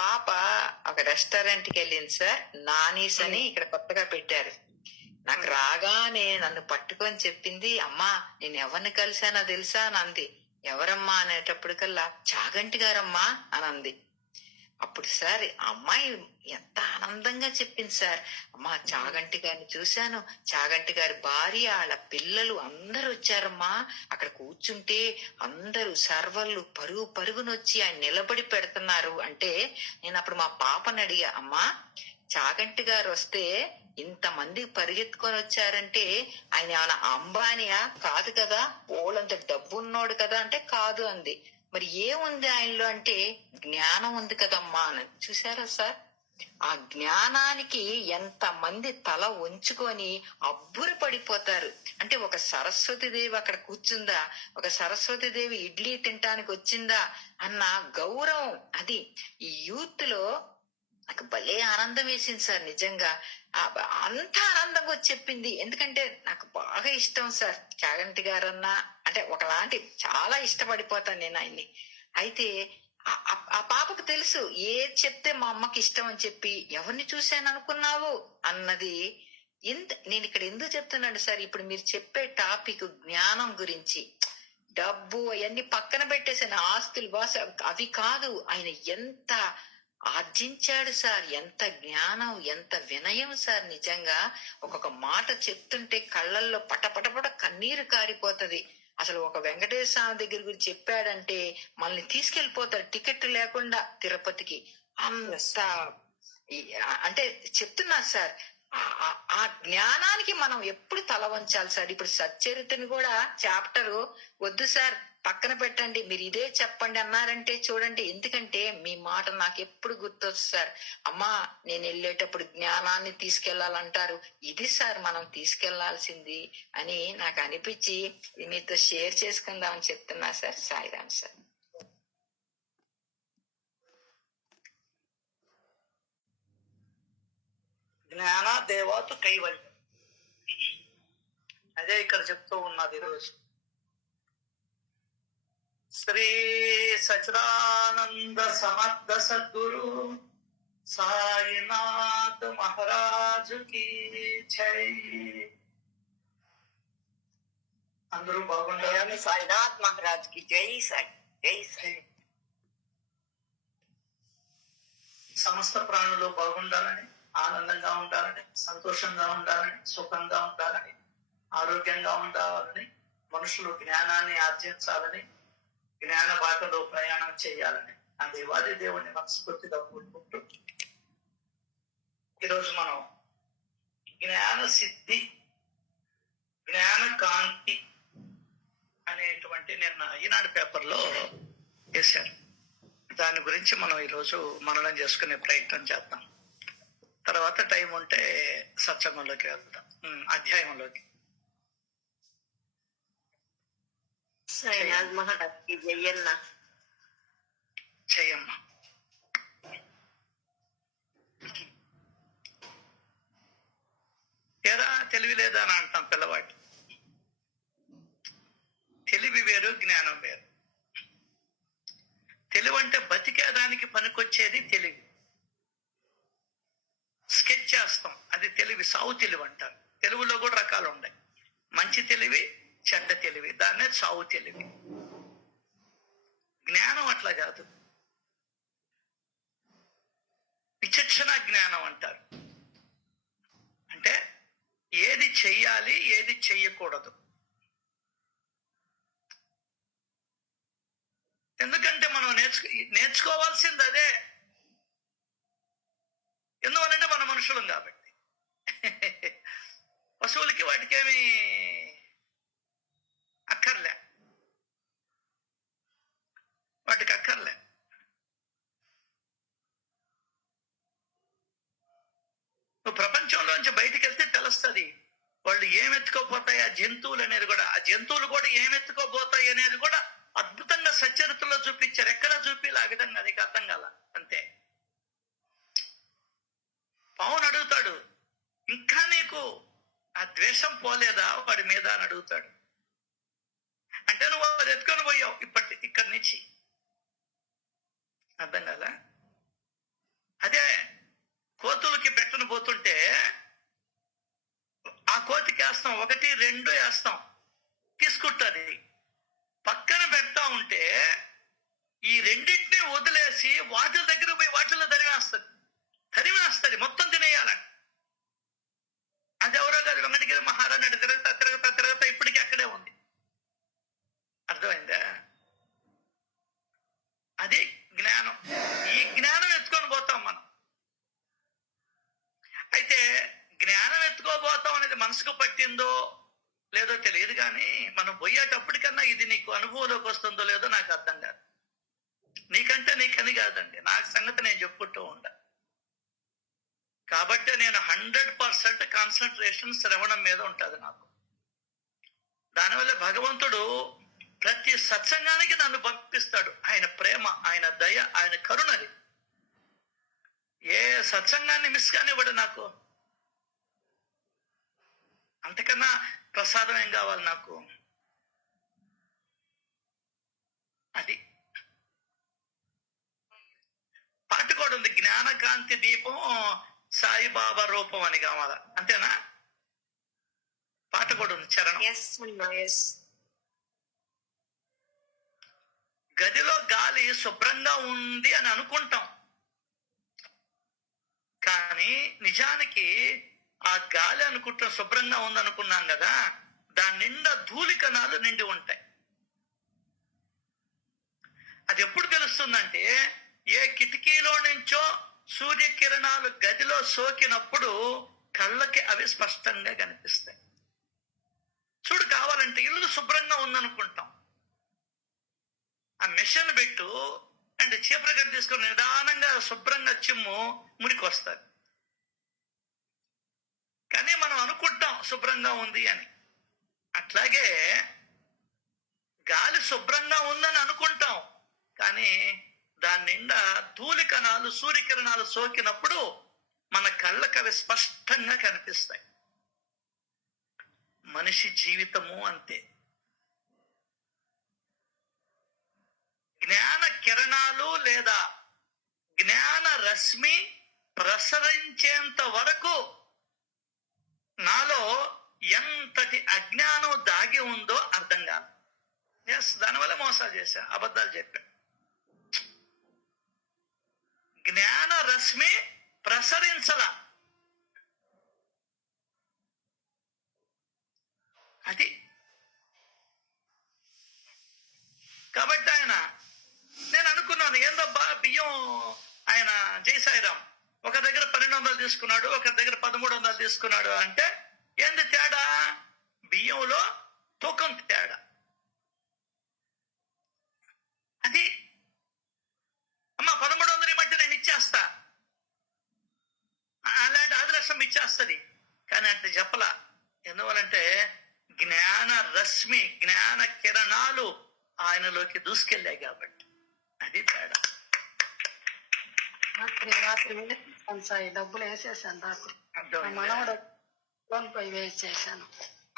పాప ఒక రెస్టారెంట్ కి వెళ్ళింది సార్. నానీస్ అని ఇక్కడ కొత్తగా పెట్టారు. నాకు రాగానే నన్ను పట్టుకొని చెప్పింది, అమ్మా నేను ఎవరిని కలిసానో తెలుసా అని అంది. ఎవరమ్మా అనేటప్పటికల్లా చాగంటి గారమ్మా అని అంది. అప్పుడు సార్ అమ్మాయి ఎంత ఆనందంగా చెప్పింది సార్. అమ్మా చాగంటి గారిని చూశాను, చాగంటి గారి భార్య వాళ్ళ పిల్లలు అందరు వచ్చారమ్మా. అక్కడ కూర్చుంటే అందరూ సర్వర్లు పరుగు పరుగునొచ్చి ఆయన నిలబడి పెడుతున్నారు అంటే నేను అప్పుడు మా పాపని అడిగా, అమ్మా చాగంటి గారు వస్తే ఇంతమంది పరిగెత్తుకొని వచ్చారంటే ఆయన ఏమైనా అంబానియా? కాదు కదా, ఓళ్ళంత డబ్బు ఉన్నోడు కదా అంటే కాదు అంది. మరి ఏముంది ఆయనలో అంటే జ్ఞానం ఉంది కదమ్మా అని. చూసారా సార్, ఆ జ్ఞానానికి ఎంత మంది తల ఉంచుకొని అబ్బురు పడిపోతారు. అంటే ఒక సరస్వతీదేవి అక్కడ కూర్చుందా, ఒక సరస్వతీదేవి ఇడ్లీ తినటానికి వచ్చిందా అన్న గౌరవం. అది ఈ యూత్ లో నాకు భలే ఆనందం వేసింది సార్. నిజంగా అంత ఆనందంగా వచ్చి చెప్పింది. ఎందుకంటే నాకు బాగా ఇష్టం సార్ చాగంటి గారన్నా, అంటే ఒకలాంటి చాలా ఇష్టపడిపోతాను నేను ఆయన్ని. అయితే ఆ పాపకు తెలుసు ఏది చెప్తే మా అమ్మకి ఇష్టం అని చెప్పి. ఎవరిని చూశాను అనుకున్నావు అన్నది. నేను ఇక్కడ ఎందుకు చెప్తున్నాను సార్, ఇప్పుడు మీరు చెప్పే టాపిక్ జ్ఞానం గురించి. డబ్బు అవన్నీ పక్కన పెట్టేసాను, ఆస్తులు బాస్ అవి కాదు. ఆయన ఎంత ఆర్జించాడు సార్, ఎంత జ్ఞానం, ఎంత వినయం సార్. నిజంగా ఒక్కొక్క మాట చెప్తుంటే కళ్ళల్లో పటపటపట కన్నీరు కారిపోతది. అసలు ఒక వెంకటేశ్వర స్వామి దగ్గర గురించి చెప్పాడంటే మనల్ని తీసుకెళ్లిపోతాడు టికెట్ లేకుండా తిరుపతికి. అంత అంటే చెప్తున్నా సార్, ఆ జ్ఞానానికి మనం ఎప్పుడు తల వంచాలి సార్. ఇప్పుడు సచ్చరిత్రని కూడా చాప్టర్ వద్దు సార్, పక్కన పెట్టండి, మీరు ఇదే చెప్పండి అన్నారంటే చూడండి. ఎందుకంటే మీ మాట నాకు ఎప్పుడు గుర్తొచ్చు సార్. అమ్మా నేను వెళ్ళేటప్పుడు జ్ఞానాన్ని తీసుకెళ్లాలంటారు. ఇది సార్ మనం తీసుకెళ్లాల్సింది అని నాకు అనిపించి మీతో షేర్ చేసుకుందామని చెప్తున్నా సార్. సాయిరామ్ సార్. జ్ఞాన దేవాతు కైవల్యం, అదే ఇక్కడ చెప్తూ ఉన్నది ఈరోజు. శ్రీ సచిదానంద సమర్థ సద్గురు సాయినాథ్ మహారాజు కి జై. అందరూ బాగుండాలని. సాయినాథ్ మహారాజ్ కి జై. సాయి జై సాయి. సమస్త ప్రాణులు బాగుండాలని, ఆనందంగా ఉండాలని, సంతోషంగా ఉండాలని, సుఖంగా ఉండాలని, ఆరోగ్యంగా ఉండాలని, మనుషులు జ్ఞానాన్ని ఆర్జించాలని, జ్ఞాన బాటలో ప్రయాణం చేయాలని ఆ దేవాది దేవుణ్ణి మనస్ఫూర్తిగా కోరుకుంటూ ఈరోజు మనం జ్ఞాన సిద్ధి, జ్ఞాన కాంతి అనేటువంటి నిన్న ఈనాడు పేపర్లో వేశారు. దాని గురించి మనం ఈరోజు మననం చేసుకునే ప్రయత్నం చేద్దాం. తర్వాత టైం ఉంటే సత్సంగంలోకి వెళ్తాం, అధ్యాయంలోకి. చెయ్యమ్మా. ఎరా తెలివి లేదా అని అంటాం పిల్లవాడు. తెలివి వేరు, జ్ఞానం వేరు. తెలివి అంటే బతికేదానికి పనికొచ్చేది తెలివి. స్కెచ్ చేస్తాం, అది తెలివి. సావు తెలివి అంటారు. తెలుగులో కూడా రకాలు ఉన్నాయి. మంచి తెలివి, చెడ్డ తెలివి, దాన్నే సావు తెలివి. జ్ఞానం అట్లా కాదు, విచక్షణ జ్ఞానం అంటారు. అంటే ఏది చెయ్యాలి, ఏది చెయ్యకూడదు. ఎందుకంటే మనం నేర్చుకోవాల్సింది అదే. ఎందువల్లంటే మన మనుషులం కాబట్టి. పశువులకి వాటికేమి అక్కర్లే, వాటికి అక్కర్లే. నువ్వు ప్రపంచంలోంచి బయటికి వెళ్తే తెలుస్తుంది వాళ్ళు ఏమెత్తుకోపోతాయి. ఆ జంతువులు అనేది కూడా, ఆ జంతువులు కూడా ఏమెత్తుకోపోతాయి అనేది కూడా అద్భుతంగా సచ్చరిత్రలో చూపించారు. ఎక్కడ చూపిలా ఆ విధంగా, అది అర్థం కాల అంతే. పావును అడుగుతాడు, ఇంకా నీకు ఆ ద్వేషం పోలేదా వాడి మీద అని అడుగుతాడు. అంటే నువ్వు అది ఎత్తుకొని పోయావు ఇక్కడి నుంచి. అర్థం కాదా? రెండు వేస్తాం, తీసుకుంటుంది. పక్కన పెడతా ఉంటే ఈ రెండింటిని వదిలేసి వాటి దగ్గర పోయి వాటిల్లో తరిమేస్తుంది, మొత్తం తినేయాలని. అది ఎవరో కాదు, వెంకటగిరి మహారాణి తిరగతా ఇప్పటికీ అక్కడే ఉంది. అర్థమైందా? అది జ్ఞానం. ఈ జ్ఞానం ఎత్తుకొని పోతాం మనం. అయితే జ్ఞానం ఎత్తుకోబోతాం అనేది మనసుకు పట్టిందో లేదో తెలియదు, కానీ మనం పోయేటప్పటికన్నా ఇది నీకు అనుభవంలోకి వస్తుందో లేదో నాకు అర్థం కాదు. నీకంటే నీకని కాదండి, నాకు సంగతి నేను చెప్పుకుంటూ ఉంటా. కాబట్టి నేను 100% కాన్సన్ట్రేషన్ శ్రవణం మీద ఉంటుంది నాకు. దానివల్ల భగవంతుడు ప్రతి సత్సంగానికి నన్ను పంపిస్తాడు. ఆయన ప్రేమ, ఆయన దయ, ఆయన కరుణది. ఏ సత్సంగాన్ని మిస్ కానివ్వడు నాకు. అంతకన్నా ప్రసాదం ఏం కావాలి నాకు? అది పాట కూడా ఉంది, జ్ఞానకాంతి దీపం సాయిబాబా రూపం అని కావాల, అంతేనా? పాట కూడా ఉంది, చరణం. గదిలో గాలి శుభ్రంగా ఉంది అని అనుకుంటాం, కానీ నిజానికి ఆ గాలి అనుకుంటాం శుభ్రంగా ఉందనుకున్నాం కదా, దాని నిండా ధూళి కణాలు నిండి ఉంటాయి. అది ఎప్పుడు తెలుస్తుందంటే, ఏ కిటికీలో నుంచో సూర్యకిరణాలు గదిలో సోకినప్పుడు కళ్ళకి అవి స్పష్టంగా కనిపిస్తాయి. చూడు, కావాలంటే ఇల్లు శుభ్రంగా ఉందనుకుంటాం, ఆ మిషన్ పెట్టు అండ్ చీపురు గడ్డ తీసుకొని నిదానంగా శుభ్రంగా చిమ్ము, మురికి వస్తుంది. కానీ మనం అనుకుంటాం శుభ్రంగా ఉంది అని. అట్లాగే గాలి శుభ్రంగా ఉందని అనుకుంటాం, కానీ దాని నిండా ధూళి కణాలు సూర్యకిరణాలు సోకినప్పుడు మన కళ్ళకి అవి స్పష్టంగా కనిపిస్తాయి. మనిషి జీవితము అంతే. జ్ఞాన కిరణాలు లేదా జ్ఞాన రశ్మి ప్రసరించేంత వరకు నాలో ఎంతటి అజ్ఞానం దాగి ఉందో అర్థం కాదు. దానివల్ల మోసాలు చేశా, అబద్ధాలు చెప్పా. జ్ఞాన రశ్మి ప్రసరించల, అది. కాబట్టి నేను అనుకున్నాను, ఏందబ్బా బియ్యం ఆయన జయసాయిరాం ఒక దగ్గర 1200 తీసుకున్నాడు, ఒక దగ్గర 1300 తీసుకున్నాడు అంటే ఏంది తేడా? బియ్యంలో తూకం తేడా. అది అమ్మ 1300 ఇమ్మంటే నేను ఇచ్చేస్తా, అలాంటి ఆదర్శం ఇచ్చేస్తుంది. కానీ అంటే చెప్పలా. ఎందువలంటే జ్ఞాన రశ్మి, జ్ఞాన కిరణాలు ఆయనలోకి దూసుకెళ్ళాయి కాబట్టి. అది తేడా. రాత్రి డబ్బులు వేసేసాను, రాత్రి మనవడు ఫోన్ పై వేసేసాను.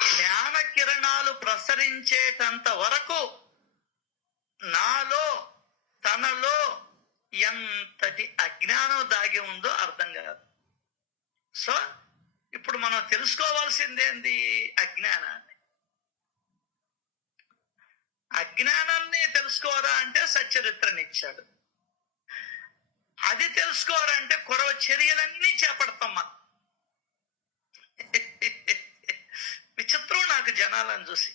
జ్ఞాన కిరణాలు ప్రసరించేటంత వరకు నాలో తనలో ఎంతటి అజ్ఞానం దాగి ఉందో అర్థం కాదు. సో ఇప్పుడు మనం తెలుసుకోవాల్సిందేంది? అజ్ఞానాన్ని. అజ్ఞానాన్ని తెలుసుకోరా అంటే సచ్చరిత్రనిచ్చాడు. అది తెలుసుకోవాలంటే కొరవ చర్యలన్నీ చేపడతాం మనం. విచిత్రం నాకు జనాలను చూసి.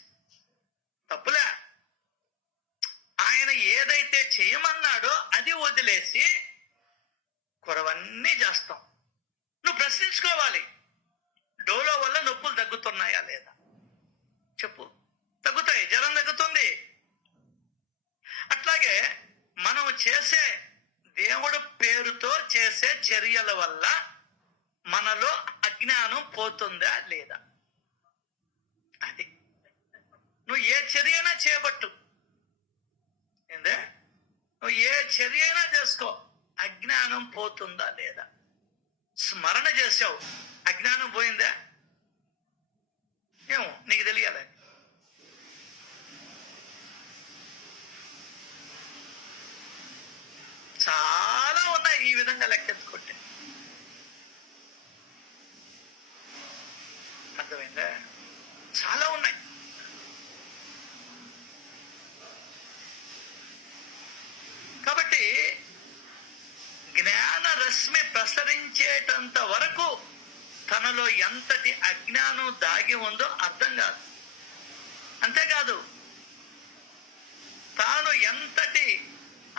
తప్పులే, ఆయన ఏదైతే చేయమన్నాడో అది వదిలేసి కొరవన్నీ చేస్తాం. నువ్వు ప్రశ్నించుకోవాలి, డోలో వల్ల నొప్పులు తగ్గుతున్నాయా లేదా చెప్పు. తగ్గుతాయి, జ్వరం తగ్గుతుంది. అట్లాగే మనం చేసే దేవుడు పేరుతో చేసే చర్యల వల్ల మనలో అజ్ఞానం పోతుందా లేదా? అది నువ్వు ఏ చర్య అయినా చేయబట్టు, ఏందే నువ్వు ఏ చర్య అయినా చేసుకో, అజ్ఞానం పోతుందా లేదా? స్మరణ చేసావు, అజ్ఞానం పోయిందా? ఏమో నీకు తెలియాలి. చాలా ఉన్నాయి ఈ విధంగా లెక్కెత్తుకుంటే. అర్థమైందా? చాలా రశ్మి ప్రసరించేటంత వరకు తనలో ఎంతటి అజ్ఞానం దాగి ఉందో అర్థం కాదు. అంతేకాదు తాను ఎంతటి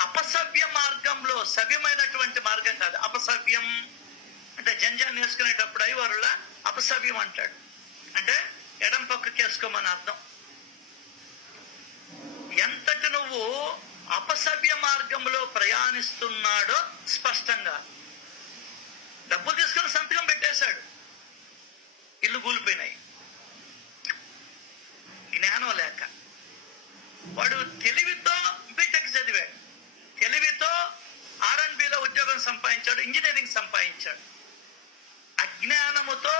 అపసవ్య మార్గంలో, సవ్యమైనటువంటి మార్గం కాదు, అపసవ్యం అంటే జంజాన్ని వేసుకునేటప్పుడు ఐవరులా అపసవ్యం అంటాడు, అంటే ఎడం పక్కకి వేసుకోమని అర్థం. ఎంతటి నువ్వు అపసవ్య మార్గంలో ప్రయాణిస్తున్నాడో స్పష్టంగా. డబ్బులు తీసుకుని సంతకం పెట్టేశాడు, ఇల్లు కూలిపోయినాయి. జ్ఞానం లేక వాడు తెలివితో బీటెక్ చదివాడు, తెలివితో R&Bలో ఉద్యోగం సంపాదించాడు, ఇంజనీరింగ్ సంపాదించాడు. అజ్ఞానముతో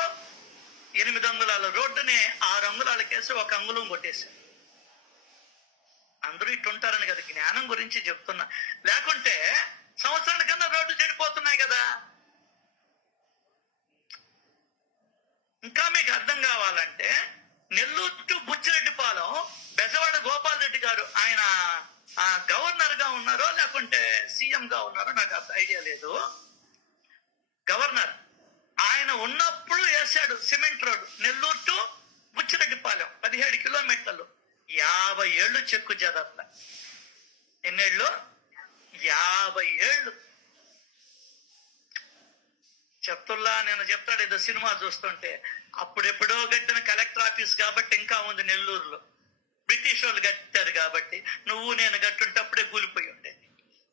8 అంగుళాల రోడ్డునే 6 అంగుళాలకేసి 1 అంగుళం కొట్టేశాడు. అందరూ ఇట్టుంటారని కదా జ్ఞానం గురించి చెప్తున్నా. లేకుంటే సంవత్సరాల కింద రోడ్లు చెడిపోతున్నాయి కదా. ఇంకా మీకు అర్థం కావాలంటే నెల్లూరు టు బుచ్చిరెడ్డిపాలెం బెజవాడ గోపాల్ రెడ్డి గారు, ఆయన గవర్నర్ గా ఉన్నారో లేకుంటే సీఎం గా ఉన్నారో నాకు అంత ఐడియా లేదు. గవర్నర్ ఆయన ఉన్నప్పుడు వేశాడు cement road Nellore to Buchireddypalem 17 కిలోమీటర్లు. 50 ఏళ్ళు చెక్కు చెదట్ల. ఎన్నేళ్ళు? 50 ఏళ్ళు. చెప్తుల్లా నేను చెప్తాడు ఏదో సినిమా చూస్తుంటే, అప్పుడెప్పుడో కట్టిన కలెక్టర్ ఆఫీస్ కాబట్టి ఇంకా ఉంది నెల్లూరులో. బ్రిటిష్ వాళ్ళు కట్టారు కాబట్టి, నువ్వు నేను కట్టుంటే అప్పుడే కూలిపోయి ఉండేది.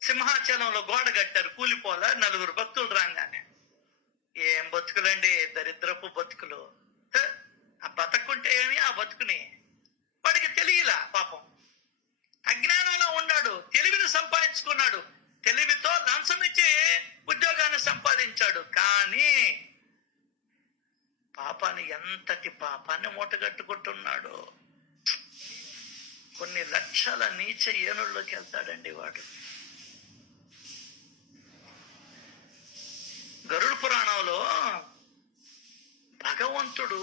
సింహాచలంలో గోడ కట్టారు, కూలిపోలా, 4 భక్తులు రాగానే. ఏం బతుకులండి, దరిద్రపు బతుకులు. ఆ బతుకుంటే ఏమి, ఆ బతుకుని వాడికి తెలియలా పాపం. అజ్ఞానంలో ఉన్నాడు, తెలివిని సంపాదించుకున్నాడు, తెలివితో లంచం ఇచ్చి ఉద్యోగాన్ని సంపాదించాడు. కానీ పాపాన్ని, ఎంతటి పాపాన్ని మూటగట్టుకుంటున్నాడు. కొన్ని లక్షల నీచ ఏనుల్లోకి వెళ్తాడండి వాడు. గరుడ పురాణంలో భగవంతుడు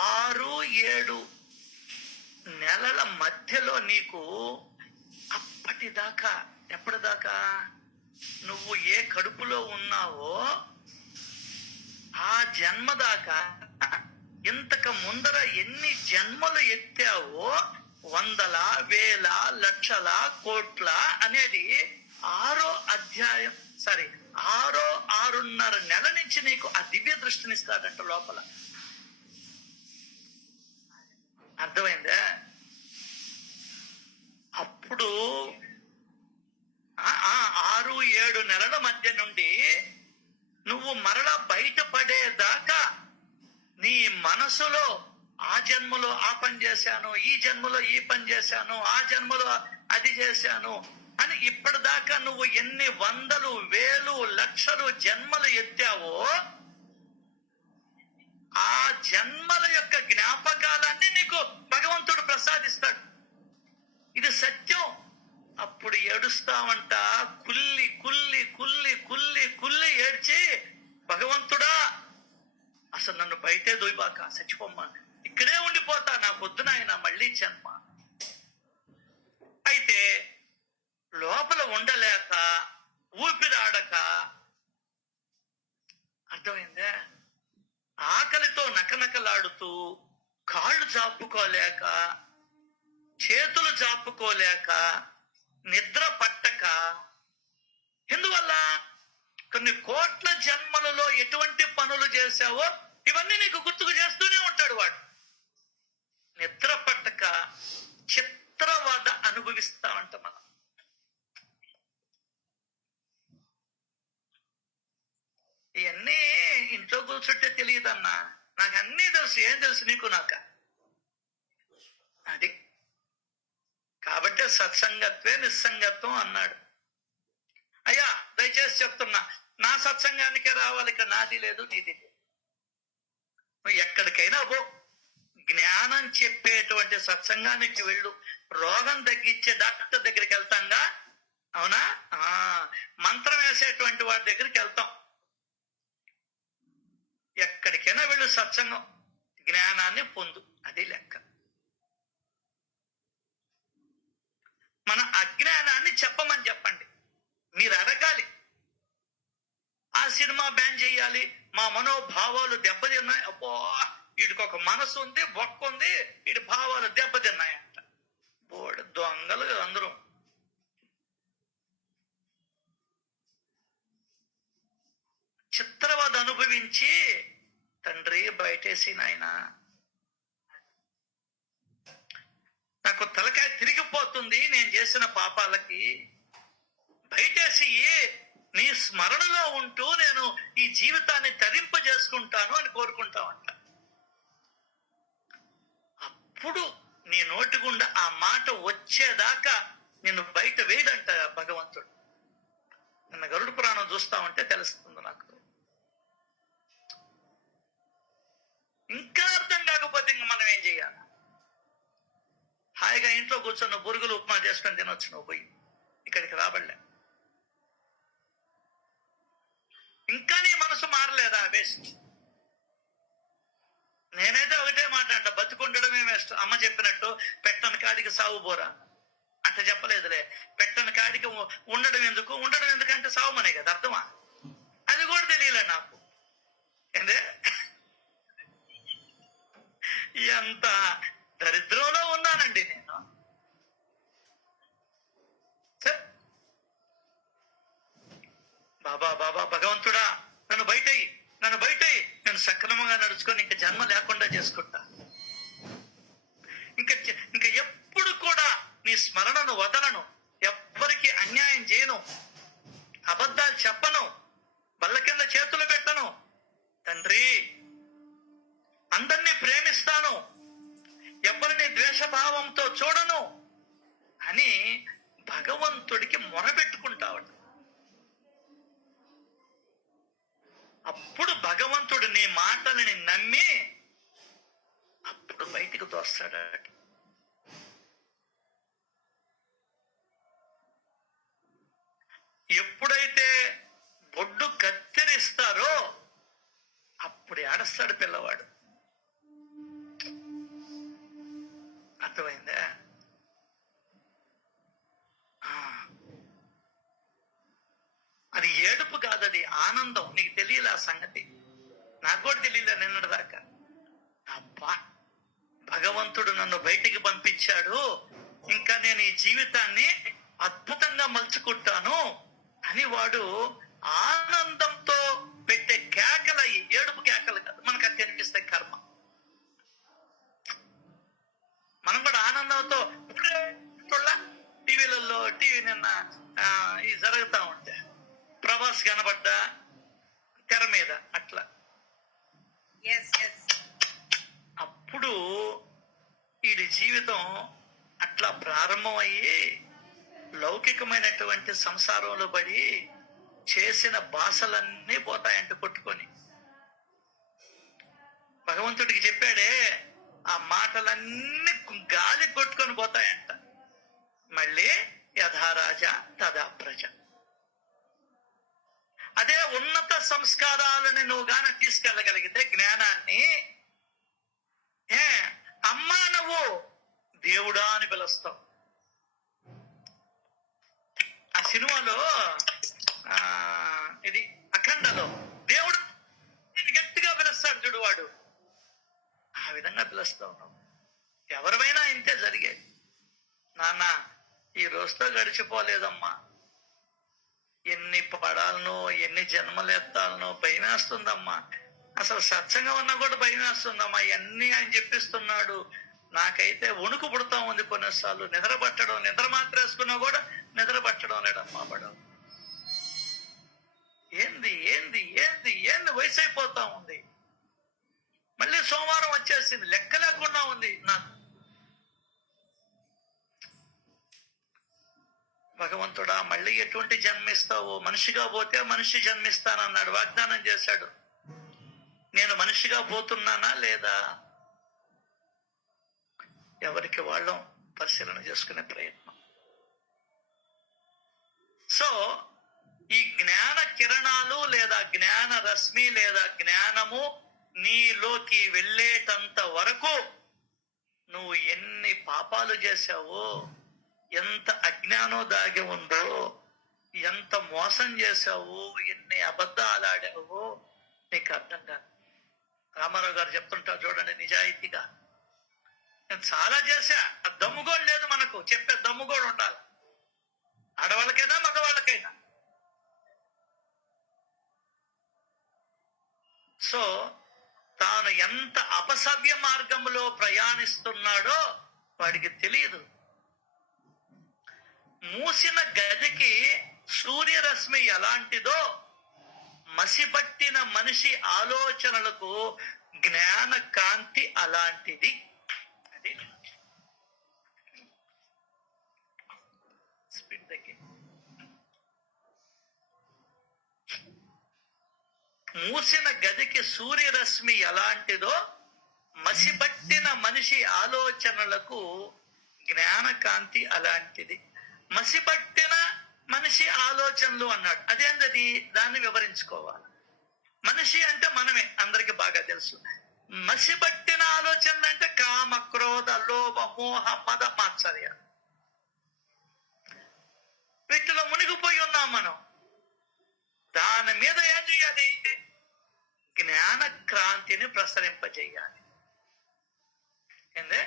6-7 నెలల మధ్యలో నీకు అప్పటిదాకా, ఎప్పటిదాకా నువ్వు ఏ కడుపులో ఉన్నావో ఆ జన్మ దాకా, ఇంతకు ముందర ఎన్ని జన్మలు ఎత్తావో, 100, 1000, లక్షల, కోట్ల అనేది 6వ అధ్యాయం, 6.5 నెల నుంచి నీకు ఆ దివ్య దృష్టిని ఇస్తాడంట లోపల. అర్థమైందా? అప్పుడు 6-7 నెలల మధ్య నుండి నువ్వు మరలా బయటపడేదాకా నీ మనసులో ఆ జన్మలో ఆ పని చేశాను, ఈ జన్మలో ఈ పని చేశాను, ఆ జన్మలో అది చేశాను అని ఇప్పటిదాకా నువ్వు ఎన్ని 100, 1000, లక్షలు జన్మలు ఎత్తావో ఆ జన్మల యొక్క జ్ఞాపకాలన్నీ నీకు భగవంతుడు ప్రసాదిస్తాడు. ఇది సత్యం. అప్పుడు ఏడుస్తావంట, కుల్లి కుల్లి కుల్లి కుల్లి కుల్లి ఏడ్చి, భగవంతుడా అసలు నన్ను బయటే దొయ్యబాక, చచ్చిపోమ్మా, ఇక్కడే ఉండిపోతా, నా పొద్దున ఆయన మళ్ళీ జన్మ. అయితే లోపల ఉండలేక, ఊపిరాడక, అర్థమైందా, ఆకలితో నకనకలాడుతూ, కాళ్ళు చాపుకోలేక, చేతులు చాపుకోలేక, నిద్ర పట్టక, ఎందువల్ల కొన్ని కోట్ల జన్మలలో ఎటువంటి పనులు చేశావో ఇవన్నీ నీకు గుర్తుకు చేస్తూనే ఉంటాడు వాడు. నిద్ర పట్టక చిత్రవద అనుభవిస్తామంట మనం. ఇవన్నీ ఇంట్లో కూర్చుంటే తెలియదన్నా, నాకు అన్నీ తెలుసు. ఏం తెలుసు నీకు? నాక అది కాబట్టి సత్సంగత్వే నిస్సంగత్వం అన్నాడు. అయ్యా దయచేసి చెప్తున్నా, నా సత్సంగానికే రావాలి, ఇక నాది లేదు, నీది లేదు. నువ్వు ఎక్కడికైనా పో, జ్ఞానం చెప్పేటువంటి సత్సంగానికి వెళ్ళు. రోగం తగ్గించే డాక్టర్ దగ్గరికి వెళ్తాంగా, అవునా? మంత్రం వేసేటువంటి వాడి దగ్గరికి వెళ్తాం. ఎక్కడికైనా వెళ్ళు, సత్సంగం, జ్ఞానాన్ని పొందు, అది లెక్క. మన అజ్ఞానాన్ని చెప్పమని చెప్పండి, మీరు అడగాలి. సినిమా బ్యాన్ చేయాలి, మా మనోభావాలు దెబ్బతిన్నాయి, అబ్బో వీడికి ఒక మనసు ఉంది, బొక్క ఉంది, వీడి భావాలు దెబ్బతిన్నాయంట. బోడు దొంగలు అందరూ. చిత్రవద అనుభవించి తండ్రి బయటేసి నాయన నాకు తలకాయ తిరిగిపోతుంది నేను చేసిన పాపాలకి, బయటేసి నీ స్మరణలో ఉంటూ నేను ఈ జీవితాన్ని తరింపజేసుకుంటాను అని కోరుకుంటామంట. అప్పుడు నీ నోటి గుండా ఆ మాట వచ్చేదాకా నిన్ను బయట వేయడంట భగవంతుడు. నిన్న గరుడ పురాణం చూస్తా ఉంటే తెలుస్తుంది నాకు. ఇంకా అర్థం కాకపోతే ఇంక మనం ఏం చెయ్యాలి? హాయిగా ఇంట్లో కూర్చొని బురుగులు ఉప్మా చేసుకొని తినొచ్చు నువ్వు పోయి, ఇక్కడికి రాబడలే. ఇంకా నీ మనసు మారలేదా? వేస్ట్. నేనైతే ఒకటే మాట అంట, బతుకుండడమే వేస్ట్. అమ్మ చెప్పినట్టు పెట్టని కాడికి సాగు పోరా అట్ట చెప్పలేదులే. పెట్టని కాడికి ఉండడం ఎందుకు, ఉండడం ఎందుకంటే సావుమనే కదా అర్థమా? అది కూడా తెలియలే నాకు. ఏందే ఎంత దరిద్రంలో ఉన్నానండి నేను. బాబా బాబా భగవంతుడా నన్ను బయటయ్యి, నన్ను బయటయ్యి, నేను సక్రమంగా నడుచుకొని ఇంకా జన్మ లేకుండా చేసుకుంటా. ఇంకా ఎప్పుడు కూడా నీ స్మరణను వదలను, ఎవ్వరికి అన్యాయం చేయను, అబద్ధాలు చెప్పను, బల్ల కింద చేతులు పెట్టను తండ్రి, అందరినీ ప్రేమిస్తాను, ఎవరిని ద్వేషభావంతో చూడను అని భగవంతుడికి మొరబెట్టుకుంటావట. అప్పుడు భగవంతుడు నీ మాటలని నమ్మి అప్పుడు బయటికి తోస్తాడట. ఎప్పుడైతే బొడ్డు కత్తిరిస్తారో అప్పుడు ఏడస్తాడు పిల్లవాడు. అర్థమైందా? అది ఏడుపు కాదు, అది ఆనందం. నీకు తెలియలే ఆ సంగతి, నాకు కూడా తెలియలే నిన్నటి దాకా. అబ్బా భగవంతుడు నన్ను బయటికి పంపించాడు, ఇంకా నేను ఈ జీవితాన్ని అద్భుతంగా మలుచుకుంటాను అని వాడు ఆనందంతో పెట్టే కేకలయ్యి, ఏడుపు కేకలు కాదు, మనకు అది కనిపిస్తాయి కర్మ. మనం కూడా ఆనందంతో టీవీలలో నిన్న ఇది జరుగుతా ఉంటే ప్రభాస్ కనబడ్డా తెర మీద అట్లా, అప్పుడు వీడి జీవితం అట్లా ప్రారంభమయ్యి లౌకికమైనటువంటి సంసారంలో పడి చేసిన బాసలన్నీ పోతాయంట కొట్టుకొని. భగవంతుడికి చెప్పాడే ఆ మాటలన్నీ గాలి కొట్టుకొని పోతాయంట. మళ్ళీ యథారాజా తదా ప్రజ. అదే ఉన్నత సంస్కారాలని నువ్వు గాన తీసుకెళ్ళగలిగితే, జ్ఞానాన్ని, అమ్మా నువ్వు దేవుడా అని పిలుస్తావు. ఆ సినిమాలో ఇది అఖండలో దేవుడు గట్టిగా పిలుస్తాడు చూడు, వాడు ఆ విధంగా పిలుస్తా ఉన్నావు. ఎవరివైనా ఇంతే జరిగేది. నాన్న ఈ రోజుతో గడిచిపోలేదమ్మా, ఎన్ని పడాలనో ఎన్ని జన్మలు ఎత్తాలనో భయం వేస్తుందమ్మా, అసలు సత్సంగం ఉన్నా కూడా భయం వేస్తుందమ్మా, ఇవన్నీ ఆయన చెప్పిస్తున్నాడు. నాకైతే వణుకు పుడతా ఉంది కొన్నిసార్లు. నిద్ర పట్టడం, నిద్ర మాత్రం వేసుకున్నా కూడా నిద్ర పట్టడం లేడమ్మా పడవ. ఏంది ఏంది ఏంది ఏంది వయసు అయిపోతా ఉంది. మళ్ళీ సోమవారం వచ్చేసింది, లెక్క లేకుండా ఉంది నాకు. భగవంతుడా మళ్ళీ ఎటువంటి జన్మిస్తావో, మనిషిగా పోతే మనిషి జన్మిస్తానన్నాడు, వాగ్దానం చేశాడు. నేను మనిషిగా పోతున్నానా లేదా? ఎవరికి వాళ్ళం పరిశీలన చేసుకునే ప్రయత్నం. సో ఈ జ్ఞాన కిరణాలు లేదా జ్ఞాన రశ్మి లేదా జ్ఞానము నీలోకి వెళ్ళేటంత వరకు నువ్వు ఎన్ని పాపాలు చేశావో, ఎంత అజ్ఞానం దాగి ఉందో, ఎంత మోసం చేసావు, ఎన్ని అబద్ధాలు ఆడావో నీకు అర్థం కాదు. రామారావు గారు చెప్తుంటారు చూడండి నిజాయితీగా, నేను చాలా చేశా, ఆ దమ్ముగోడు లేదు మనకు, చెప్పే దమ్ముగోడు ఉండాలి, ఆడవాళ్ళకైనా మగవాళ్ళకైనా. సో తాను ఎంత అపసవ్య మార్గంలో ప్రయాణిస్తున్నాడో వాడికి తెలియదు. మూసిన గదికి సూర్యరశ్మి ఎలాంటిదో మసిపట్టిన మనిషి ఆలోచనలకు జ్ఞాన కాంతి అలాంటిది. అది స్పీడ్ తగ్గి. మూసిన గదికి సూర్యరశ్మి ఎలాంటిదో మసిపట్టిన మనిషి ఆలోచనలకు జ్ఞానకాంతి అలాంటిది. మసిపట్టిన మనిషి ఆలోచనలు అన్నాడు, అదేంటది? దాన్ని వివరించుకోవాలి. మనిషి అంటే మనమే, అందరికి బాగా తెలుసు. మసిపట్టిన ఆలోచనలు అంటే కామ, క్రోధ, లోభ, మోహ, మద, మాత్సర్య, వీటిలో మునిగిపోయి ఉన్నాం మనం. దాని మీద ఏం చేయాలి? జ్ఞాన క్రాంతిని ప్రసరింపజేయాలి. ఏందే?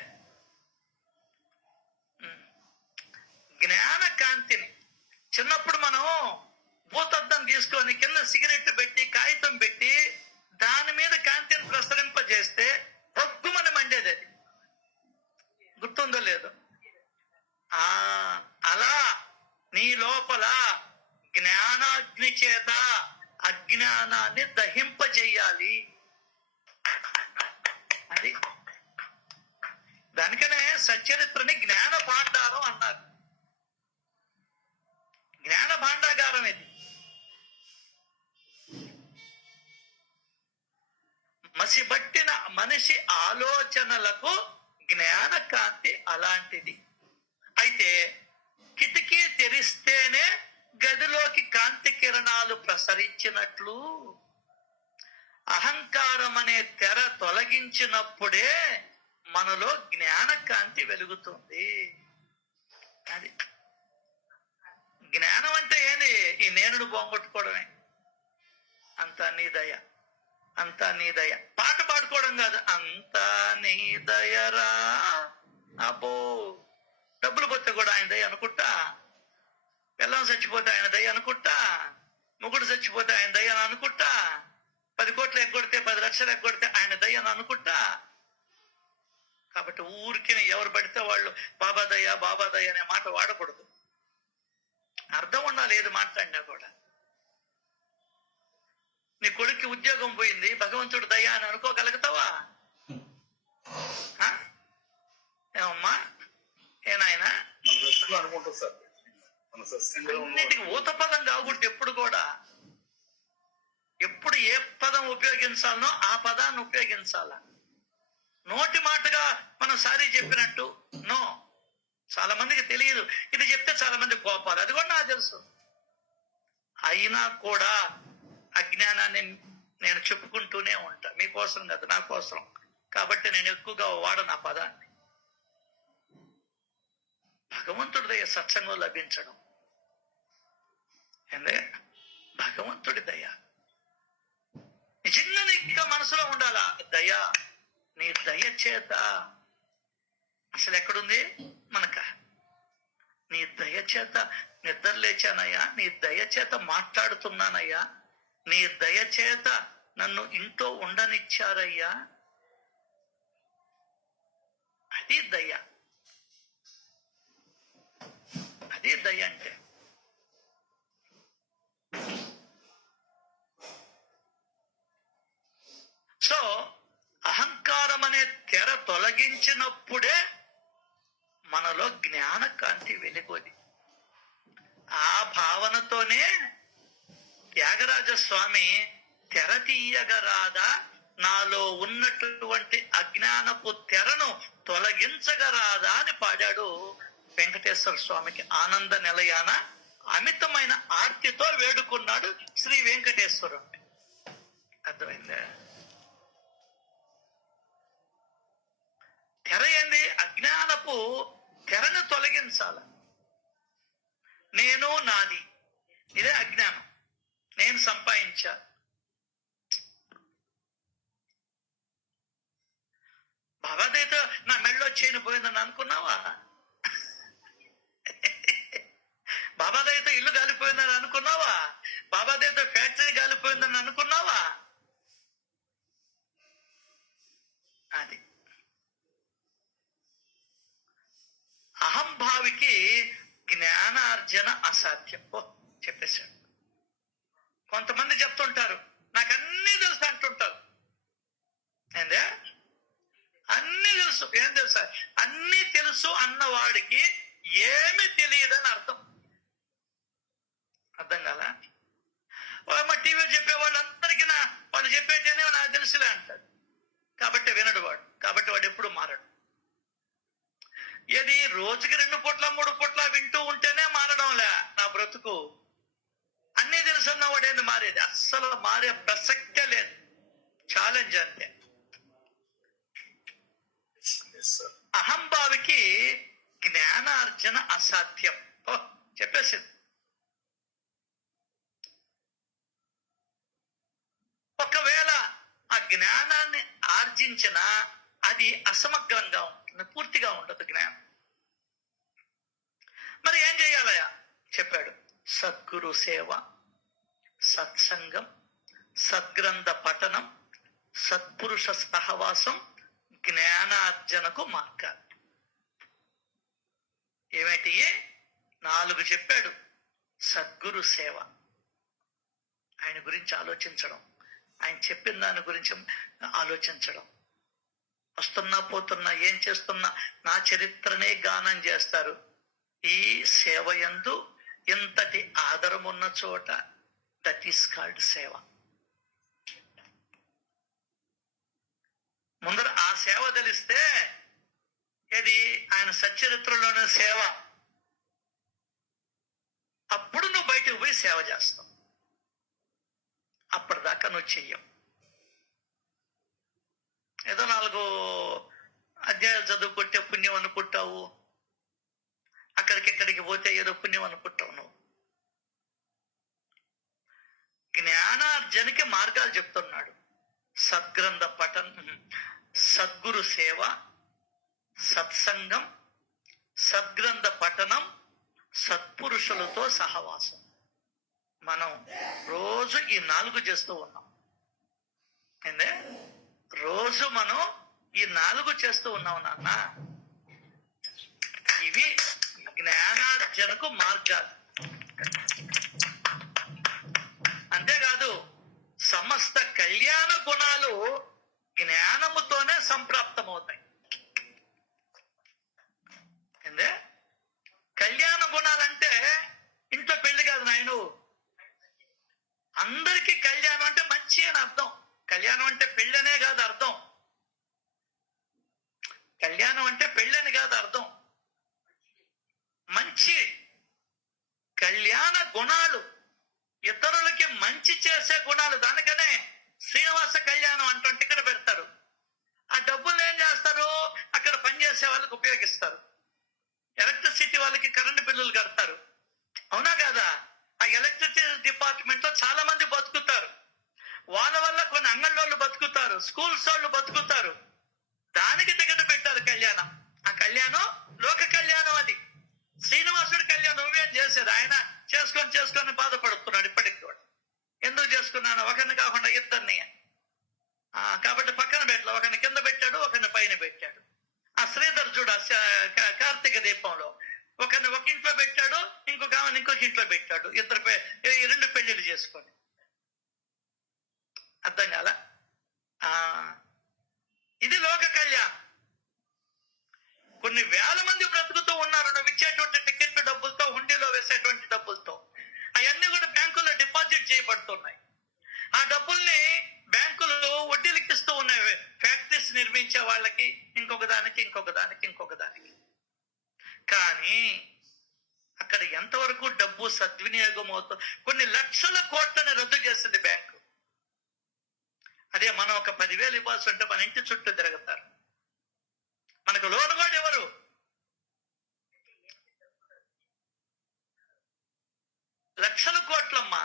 జ్ఞాన కాంతిని. చిన్నప్పుడు మనం భూతద్దం తీసుకొని కింద సిగరెట్ పెట్టి కాగితం పెట్టి దాని మీద కాంతిని ప్రసరింపజేస్తే పొగ్గుమని మండేది. అది గుర్తుందో లేదు? అలా నీ లోపల జ్ఞానాగ్ని చేత అజ్ఞానాన్ని దహింపజేయాలి. అది దానికనే సచ్చరిత్రని జ్ఞాన భాండారం అన్నారు. జ్ఞాన భాండాగారం ఇది. మసిబట్టిన మనిషి ఆలోచనలకు జ్ఞాన కాంతి అలాంటిది. అయితే కిటికీ తెరిస్తేనే గదిలోకి కాంతి కిరణాలు ప్రసరించినట్లు అహంకారం అనే తెర తొలగించినప్పుడే మనలో జ్ఞాన కాంతి వెలుగుతుంది. అది జ్ఞానం అంటే ఏంది? ఈ నేనుడు పోగొట్టుకోవడమే. అంతా నీ దయ, అంతా నీ దయ. పాట పాడుకోవడం కాదు, అంతా నీ దయరా. అబ్బో, డబ్బులు పోతే కూడా ఆయన దయ అనుకుంటా, పిల్లం చచ్చిపోతే ఆయన దయ అనుకుంటా, ముగ్గుడు చచ్చిపోతే ఆయన దయ అని అనుకుంటా, 10 కోట్లు ఎగ్గొడితే 10 లక్షలు ఎగ్గొడితే ఆయన దయ అని అనుకుంటా. కాబట్టి ఊరికి ఎవరు పడితే వాళ్ళు బాబా దయ బాబా దయ అనే మాట వాడకూడదు. అర్థం ఉండాలి ఏది మాట్లాడినా కూడా. నీ కొడుక్కి ఉద్యోగం పోయింది, భగవంతుడు దయ అని అనుకోగలుగుతావా? ఏమమ్మా, ఏనాయనా? అన్నిటికి ఊత పదం కాకూడదు ఎప్పుడు కూడా. ఎప్పుడు ఏ పదం ఉపయోగించాలనో ఆ పదాన్ని ఉపయోగించాల. నోటి మాటగా మనం సారీ చెప్పినట్టు నో. చాలా మందికి తెలియదు, ఇది చెప్తే చాలా మంది కోపాలు, అది కూడా నాకు తెలుసు. అయినా కూడా అజ్ఞానాన్ని నేను చెప్పుకుంటూనే ఉంటా. మీకోసం కదా, నా కోసం. కాబట్టి నేను ఎక్కువగా వాడను ఆ పదాన్ని. భగవంతుడి దయ సత్సంగం లభించడం ఏందే? భగవంతుడి దయ నిజంగా నీకు మనసులో ఉండాలా. దయ, నీ దయ చేత అసలు ఎక్కడుంది మనక? నీ దయ చేత నిద్ర లేచానయ్యా, నీ దయ చేత మాట్లాడుతున్నానయ్యా, నీ దయ చేత నన్ను ఇంట్లో ఉండనిచ్చారయ్యా. అది దయ. అది దయ అంటే. సో అహంకారం అనే తెర తొలగించినప్పుడే మనలో జ్ఞాన కాంతి వెలుగొది. ఆ భావనతోనే త్యాగరాజ స్వామి తెర తీయగరాదా, నాలో ఉన్నటువంటి అజ్ఞానపు తెరను తొలగించగరాదా అని పాడాడు. వెంకటేశ్వర స్వామికి ఆనంద నిలయాన అమితమైన ఆర్తితో వేడుకున్నాడు శ్రీ వెంకటేశ్వరుణ్ణి. అర్థమైందా? తెర ఏంది? అజ్ఞానపు తెరను తొలగించాల. నేను నాది, ఇదే అజ్ఞానం. నేను సంపాదించా. బాబాదైతే నా మెళ్ళో చేయని పోయిందని అనుకున్నావా? బాబాదైతే ఇల్లు గాలిపోయిందని అనుకున్నావా? బాబాదైతే ఫ్యాక్టరీ గాలిపోయిందని అనుకున్నావా? అది అహంభావికి జ్ఞానార్జన అసాధ్యం. చెప్పేశాడు. కొంతమంది చెప్తుంటారు నాకు అన్నీ తెలుసు అంటుంటారు. ఏందే అన్నీ తెలుసు? ఏం తెలుసా? అన్నీ తెలుసు అన్నవాడికి ఏమి తెలియదని అర్థం. అర్థం కదా? మా టీవీ చెప్పే వాళ్ళందరికీ వాళ్ళు చెప్పేటేనే నాకు తెలుసులే అంటాడు. కాబట్టి వినడు వాడు. కాబట్టి వాడు ఎప్పుడు మారడు. ఏది రోజుకి 2 పూట్ల 3 పూట్ల వింటూ ఉంటేనే మారడంలే నా బ్రతుకు. అన్నీ తెలుసున్న వాడేంది మారేది? అస్సలు మారే ప్రసక్తే లేదు. ఛాలెంజ్ అంతే. అహంభావికి జ్ఞానార్జన అసాధ్యం. చెప్పేసింది. ఒకవేళ ఆ జ్ఞానాన్ని ఆర్జించిన అది అసమగ్రంగా ఉంటుంది, పూర్తిగా ఉండదు జ్ఞానం. మరి ఏం చేయాలయా? చెప్పాడు. సద్గురు సేవ, సత్సంగం, సద్గ్రంథ పఠనం, సత్పురుష సహవాసం జ్ఞానార్జనకు మార్గాలు. ఏమిటి? 4 చెప్పాడు. సద్గురు సేవ, ఆయన గురించి ఆలోచించడం, ఆయన చెప్పిన దాని గురించి ఆలోచించడం. వస్తున్నా పోతున్నా ఏం చేస్తున్నా నా చరిత్రనే గానం చేస్తారు. ఈ సేవ యందు ఇంతటి ఆదరం ఉన్న చోట దట్ ఈస్ కాల్డ్ సేవ. ముందర ఆ సేవ తెలిస్తే ఇది ఆయన సచ్చరిత్రలోని సేవ. అప్పుడు నువ్వు బయటకు పోయి సేవ చేస్తావు. అప్పటిదాకా నువ్వు చెయ్యవు. ఏదో 4 అధ్యాయాలు చదువుకుంటే పుణ్యం అనుకుంటావు. అక్కడికి పోతే ఏదో పుణ్యం అనుకుంటావు. నువ్వు జ్ఞానార్జనకి మార్గాలు చెప్తున్నాడు. సద్గ్రంథ పఠనం, సద్గురు సేవ, సత్సంగం, సద్గ్రంథ పఠనం, సత్పురుషులతో సహవాసం. మనం రోజు ఈ 4 చేస్తూ ఉన్నాం. ఏందే? రోజు మనం ఈ 4 చేస్తూ ఉన్నాం నాన్న. ఇవి జ్ఞానార్జనకు మార్గాలు. అంతేకాదు సమస్త కళ్యాణ గుణాలు జ్ఞానముతోనే సంప్రాప్తమవుతాయి. ఏందే? కళ్యాణ గుణాలంటే ఇంట్లో పెళ్లి కాదు నాయను. అందరికీ కళ్యాణం అంటే మంచి అని అర్థం. కళ్యాణం అంటే పెళ్ళనే కాదు అర్థం. కళ్యాణం అంటే పెళ్ళని కాదు అర్థం. మంచి కళ్యాణ గుణాలు, ఇతరులకి మంచి చేసే గుణాలు. దానికనే శ్రీనివాస కళ్యాణం అంటూ టికెట్ పెడతారు. ఆ డబ్బులు ఏం చేస్తారు? అక్కడ పనిచేసే వాళ్ళకి ఉపయోగిస్తారు. ఎలక్ట్రిసిటీ వాళ్ళకి కరెంటు బిల్లులు కడతారు. అవునా కాదా? ఆ ఎలక్ట్రిసిటీ డిపార్ట్మెంట్ లో చాలా మంది బతుకుతారు. వాళ్ళ వల్ల కొన్ని అంగళ్ళోళ్ళు బతుకుతారు, స్కూల్స్ వాళ్ళు బతుకుతారు. దానికి టికెట్ పెట్టారు కళ్యాణం. ఆ కళ్యాణం లోక కళ్యాణం. అది శ్రీనివాసుడి కళ్యాణం నువ్వేం చేసేది? ఆయన చేసుకొని బాధపడుతున్నాడు ఇప్పటికి కూడా. ఎందుకు చేసుకున్నాను? ఒకరిని కాకుండా ఇద్దరిని. కాబట్టి పక్కన పెట్టలే. ఒకరిని కింద పెట్టాడు, ఒకరిని పైన పెట్టాడు. ఆ శ్రీధర్ చూడ కార్తీక దీపంలో ఒకరిని ఒక ఇంట్లో పెట్టాడు, ఇంకొక ఇంకొక ఇంట్లో పెట్టాడు. 2 పెళ్లిళ్ళు చేసుకొని. అర్థం కాల? ఇది లోక కళ్యాణం. కొన్ని వేల మంది బ్రతుకుతూ ఉన్నారు. నువ్వు ఇచ్చేటువంటి టికెట్ డబ్బులతో, హుండీలో వేసేటువంటి డబ్బులతో. అవన్నీ కూడా బ్యాంకుల్లో డిపాజిట్ చేయబడుతున్నాయి. ఆ డబ్బుల్ని బ్యాంకులు వడ్డీలకి ఇస్తూ ఉన్నాయి. ఫ్యాక్టరీస్ నిర్మించే వాళ్ళకి, ఇంకొక దానికి. కానీ అక్కడ ఎంతవరకు డబ్బు సద్వినియోగం అవుతుంది? కొన్ని లక్షల కోట్లని రద్దు చేసింది బ్యాంకు. అదే మనం ఒక 10,000 ఇవ్వాల్సి ఉంటే మన ఇంటి చుట్టూ తిరుగుతారు. మనకు లోన్ కూడా ఎవరు? లక్షల కోట్లమ్మా.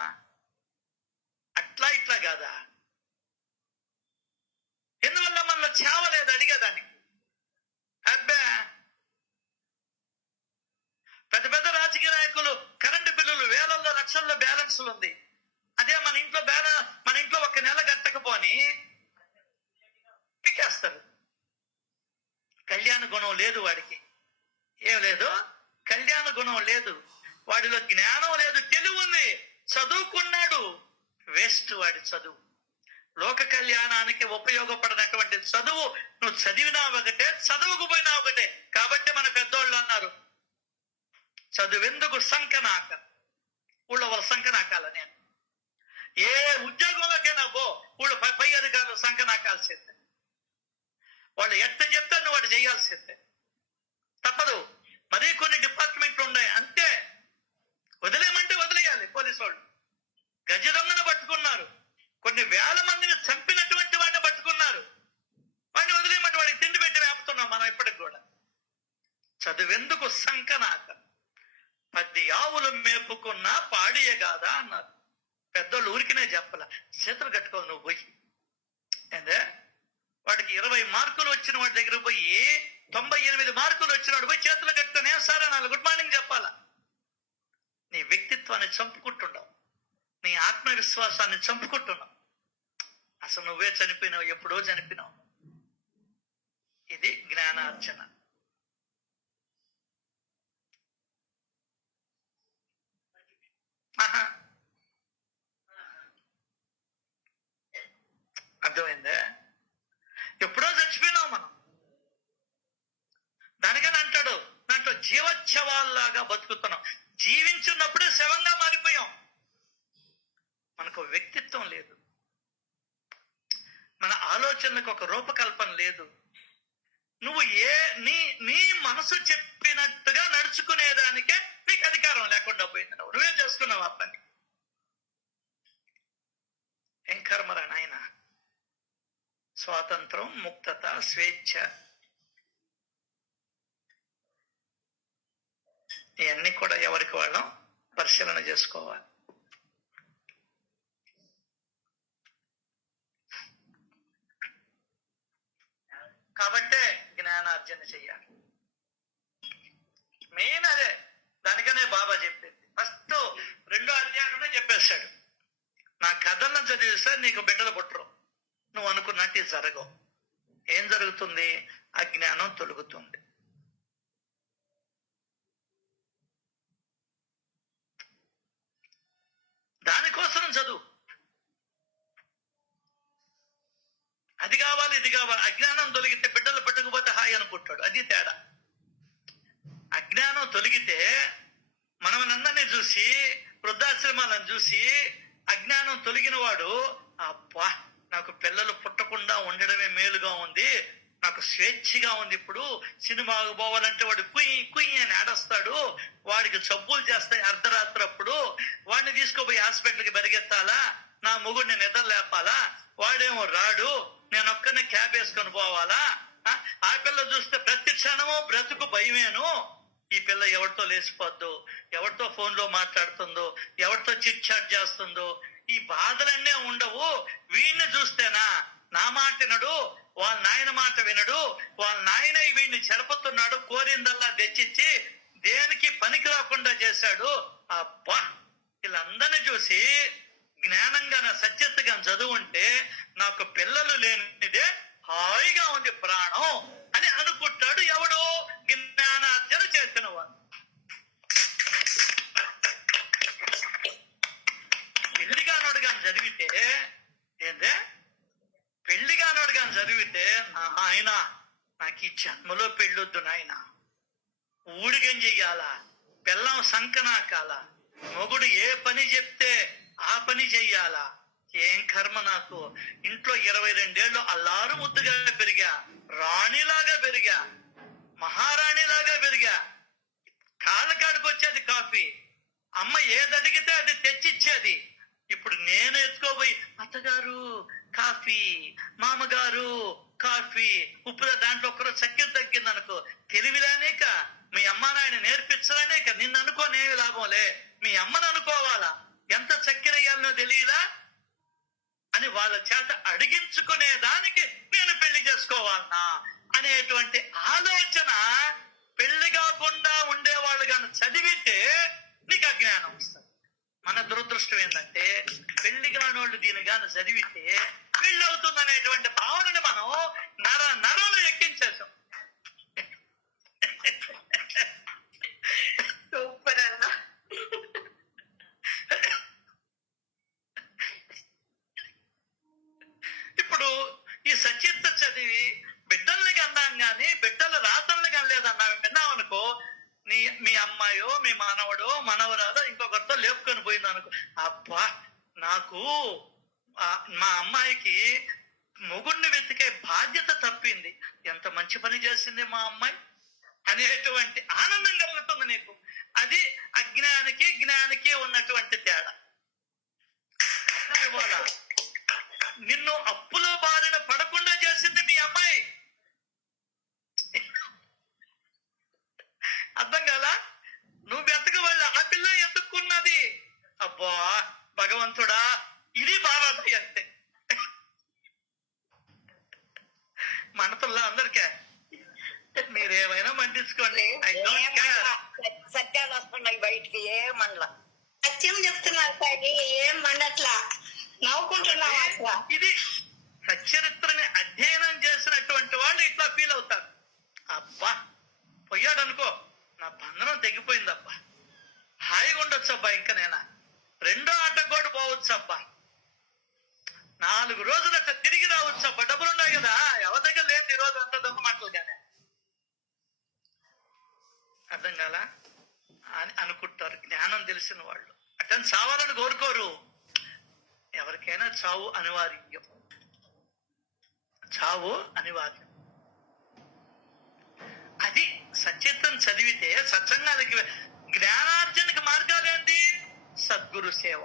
అట్లా ఇట్లా కాదా? ఎందువల్ల మనలో చావలేదు అడిగేదానికి? అబ్బా, పెద్ద పెద్ద రాజకీయ నాయకులు కరెంటు బిల్లులు వేలల్లో లక్షల్లో బ్యాలెన్స్లు ఉంది. అదే మన ఇంట్లో ఒక నెల కట్టకపోని పికేస్తారు. కళ్యాణ గుణం లేదు వాడికి. ఏం లేదు, కళ్యాణ గుణం లేదు, వాడిలో జ్ఞానం లేదు. తెలివి ఉంది, చదువుకున్నాడు, వేస్ట్ వాడి చదువు. లోక కళ్యాణానికి ఉపయోగపడినటువంటి చదువు నువ్వు చదివినా ఒకటే, చదువుకుపోయినా ఒకటే. కాబట్టి మన పెద్దోళ్ళు అన్నారు, చదువెందుకు సంకనాక, ఊళ్ళో వాళ్ళ సంకనాకాల. నేను ఏ ఉద్యోగంలోకైనా ఊళ్ళో పై అధికారులు సంకనాకాల్సిందే. వాళ్ళు ఎట్ట చెప్తే నువ్వు వాడు చేయాల్సిందే, తప్పదు. మరీ కొన్ని డిపార్ట్మెంట్లు ఉన్నాయి, అంతే. వదిలేయమంటే వదిలేయాలి. పోలీసు వాళ్ళు గజ దొంగను పట్టుకున్నారు, కొన్ని వేల మందిని చంపినటువంటి వాడిని పట్టుకున్నారు. వాడిని వదిలేయమంటే వాడికి తిండి పెట్టి వేపుతున్నాం మనం ఇప్పటికి కూడా. చదువెందుకు సంకనాక, 10 ఆవులు మేపుకున్నా పాడియగాదా అన్నారు పెద్దోళ్ళు. ఊరికినే చెప్పాల, చేతులు కట్టుకోవాలి నువ్వు పోయి. ఏందే, వాడికి 20 మార్కులు వచ్చిన వాడి దగ్గర పోయి 98 మార్కులు వచ్చిన వాడు పోయి చేతులు కట్టుకొని ఏం సార్ అనాలి, గుడ్ మార్నింగ్ చెప్పాలా? నీ వ్యక్తిత్వాన్ని చంపుకుంటున్నావు, నీ ఆత్మవిశ్వాసాన్ని చంపుకుంటున్నావు. అసలు నువ్వే చనిపోయినావు, ఎప్పుడో చనిపోయినావు. ఇది జ్ఞానార్జన. అర్థమైందే? ఎప్పుడో చచ్చిపోయినావు మనం. దానికని అంటాడు, దాంట్లో జీవోత్సవాల్లాగా బతుకుతున్నాం. జీవించున్నప్పుడే శవంగా మారిపోయాం. మనకు వ్యక్తిత్వం లేదు, మన ఆలోచనలకు ఒక రూపకల్పన లేదు. నువ్వు నీ మనసు చెప్పినట్టుగా నడుచుకునేదానికే నీకు అధికారం లేకుండా పోయింది. నువ్వే చేసుకున్నావు ఆ పని. ఏం కర్మరా నాయన. స్వాతంత్రం, ముక్తత, స్వేచ్ఛ, ఇవన్నీ కూడా ఎవరికి వాళ్ళం పరిశీలన చేసుకోవాలి. కాబట్టే జ్ఞానార్జన చెయ్యాలి. మెయిన్ అదే. దానికనే బాబా చెప్పింది ఫస్ట్ 2వ అధ్యాయంలో చెప్పేశాడు, నా కథలను చదివిస్తే నీకు బిడ్డలు పుట్టరు, నువ్వు అనుకున్నట్టు జరగవు. ఏం జరుగుతుంది? అజ్ఞానం తొలుగుతుంది. దానికోసం చదువు. అది కావాలి, ఇది కావాలి. అజ్ఞానం తొలగితే బిడ్డలు పట్టుకుపోతే హాయి అనుకుంటాడు. అది తేడా. అజ్ఞానం తొలగితే మనమనందరినీ చూసి, వృద్ధాశ్రమాలను చూసి, అజ్ఞానం తొలగిన వాడు అబ్బా నాకు పిల్లలు పుట్టకుండా ఉండడమే మేలుగా ఉంది, నాకు స్వేచ్ఛగా ఉంది. ఇప్పుడు సినిమాకు పోవాలంటే వాడు కుయ్యి కుయ్యి అని ఆడస్తాడు, వాడికి జబ్బులు చేస్తాయి అర్ధరాత్రి. అప్పుడు వాడిని తీసుకుపోయి హాస్పిటల్కి పరిగెత్తాలా, నా మొగుడిని నిద్ర లేపాలా, వాడేమో రాడు, నేను ఒక్కనే క్యాబ్ వేసుకొని పోవాలా. ఆ పిల్ల చూస్తే ప్రతి క్షణము బ్రతుకు భయమేను. ఈ పిల్ల ఎవరితో లేచిపోద్దు, ఎవరితో ఫోన్లో మాట్లాడుతుందో, ఎవరితో చిట్ చాట్ చేస్తుందో, ఈ బాధలన్నీ ఉండవు. వీడిని చూస్తేనా నా మాట వినడు, వాళ్ళ నాయన మాట వినడు, వాళ్ళ నాయన వీడిని చెడపుతున్నాడు, కోరిందల్లా తెచ్చిచ్చి దేనికి పనికి రాకుండా చేశాడు. అబ్బా, వీళ్ళందరినీ చూసి జ్ఞానంగా నా సత్యతగా చదువుంటే నాకు పిల్లలు లేనిదే హాయిగా ఉంది ప్రాణం అని అనుకుంటాడు ఎవడో జ్ఞానార్జన చేసిన వాడు. పెళ్లిగానోడు కానీ చదివితే ఏందే, పెళ్లిగానోడు కానీ చదివితే ఆయన నాకు ఈ జన్మలో పెళ్ళొద్దు నాయన, ఊడిగం చెయ్యాలా, బెల్లం సంకనాకాల, మొగుడు ఏ పని చెప్తే ఆ పని చెయ్యాలా. ఏం కర్మ నాకు. ఇంట్లో 22 ఏళ్ళు అల్లారు ముద్దుగా పెరిగా, రాణిలాగా పెరిగా, మహారాణిలాగా పెరిగా. కాళ్ళకాడికి వచ్చేది కాఫీ, అమ్మ ఏది అడిగితే అది తెచ్చిచ్చేది. ఇప్పుడు నేను ఎత్తుకోబోయి అత్తగారు కాఫీ, మామగారు కాఫీ, ఉప్పు దాంట్లో ఒక్కరోజు చక్కెర తగ్గింది అనుకో, తెలివిలానేక మీ అమ్మా నాయన నేర్పించడానేక, నిన్ను అనుకోనేమి లాభంలే, మీ అమ్మను అనుకోవాలా, ఎంత చక్కెర వేయాలనో తెలియదా అని వాళ్ళ చేత అడిగించుకునే దానికి నేను పెళ్లి చేసుకోవాలనా అనేటువంటి ఆలోచన పెళ్లి కాకుండా ఉండేవాళ్ళు కానీ చదివితే నీకు అజ్ఞానం వస్తుంది. మన దురదృష్టం ఏంటంటే పెళ్లి కానోళ్ళు దీని గాను చదివితే పెళ్లి అవుతుంది అనేటువంటి భావనని మనం నరంలో ఎక్కించేసాం. సూపర్ అన్న. ఇప్పుడు ఈ సచిత్ర చదివి బిడ్డల్ని కన్నాం గాని బిడ్డల రాతల్ని కనలేదన్నా విన్నామనుకో, మీ అమ్మాయో మీ మానవుడో మనవరాదో ఇంకొకరితో లేపుకొని పోయింది అనుకో, అబ్బా నాకు మా అమ్మాయికి మొగుడిని వెతికే బాధ్యత తప్పింది, ఎంత మంచి పని చేసింది మా అమ్మాయి అనేటువంటి ఆనందం కలుగుతుంది నీకు. అది అజ్ఞానికి జ్ఞానికి ఉన్నటువంటి తేడా. ఇవాళ నిన్ను అప్పుల బారిన పడకుండా చేసింది మీ అమ్మాయి. అర్థం కాలా? నువ్వు వెతకవల్ల ఆ పిల్ల ఎత్తుక్కున్నది. అబ్బా భగవంతుడా, ఇది బాబాయ్ అంతే. మనతుల్లో అందరికీ మీరేమైనా మండించుకోండి, సత్యాలు వస్తున్నాయి బయటికి, ఏమనలా. సత్యం చెప్తున్నారు సార్, ఏం మండట్లా, నవ్వుకుంటున్నాం అసలు. ఇది సచరిత్రని అధ్యయనం చేసినటువంటి వాళ్ళు ఇట్లా ఫీల్ అవుతారు. అబ్బా పోయాడు అనుకో, నా బంధనం తెగిపోయిందబ్బా, హాయిగా ఉండొచ్చు అబ్బా, ఇంకా నేనా రెండో ఆటకు కూడా పోవచ్చు అబ్బా, 4 రోజులట తిరిగి రావచ్చు అబ్బా, డబ్బులున్నాయి కదా, ఎవరి దగ్గర లేదు ఈ రోజు అంత దొంగ మాటలు కానీ. అర్థం కాలా అని అనుకుంటారు జ్ఞానం తెలిసిన వాళ్ళు. అటని చావాలని కోరుకోరు. ఎవరికైనా చావు అనివార్యం, చావు అనివార్యం. అది సచిత్రం చదివితే సత్సంగానికి జ్ఞానార్జనకి మార్గాలేంటి? సద్గురు సేవ,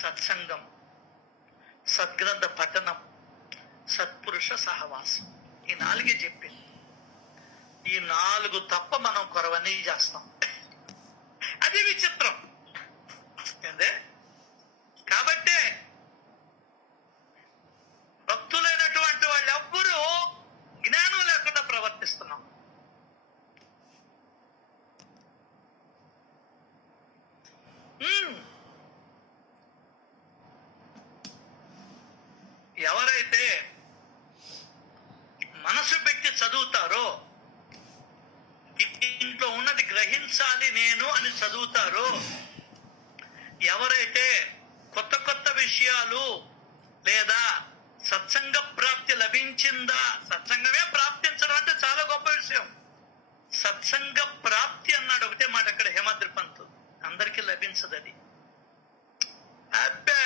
సత్సంగం, సద్గ్రంథ పఠనం, సత్పురుష సహవాసం. ఈ 4 చెప్పింది. ఈ 4 తప్ప మనం కొరవన్నీ చేస్తాం. అది విచిత్రం ఏందే. కాబట్టే భక్తులైనటువంటి వాళ్ళు ఎవ్వరూ జ్ఞానం లేకుండా ప్రవర్తిస్తున్నాం. ఎవరైతే మనసు పెట్టి చదువుతారో, ఇంట్లో ఉన్నది గ్రహించాలి నేను అని చదువుతారో, ఎవరైతే కొత్త కొత్త విషయాలు లేదా సత్సంగ ప్రాప్తి లభించిందా, సత్సంగమే ప్రాప్తించడం అంటే చాలా గొప్ప విషయం. సత్సంగ ప్రాప్తి అన్నాడు ఒకటే మాట అక్కడ హేమాద్రి పంతు, అందరికీ లభించదు అది. అబ్బా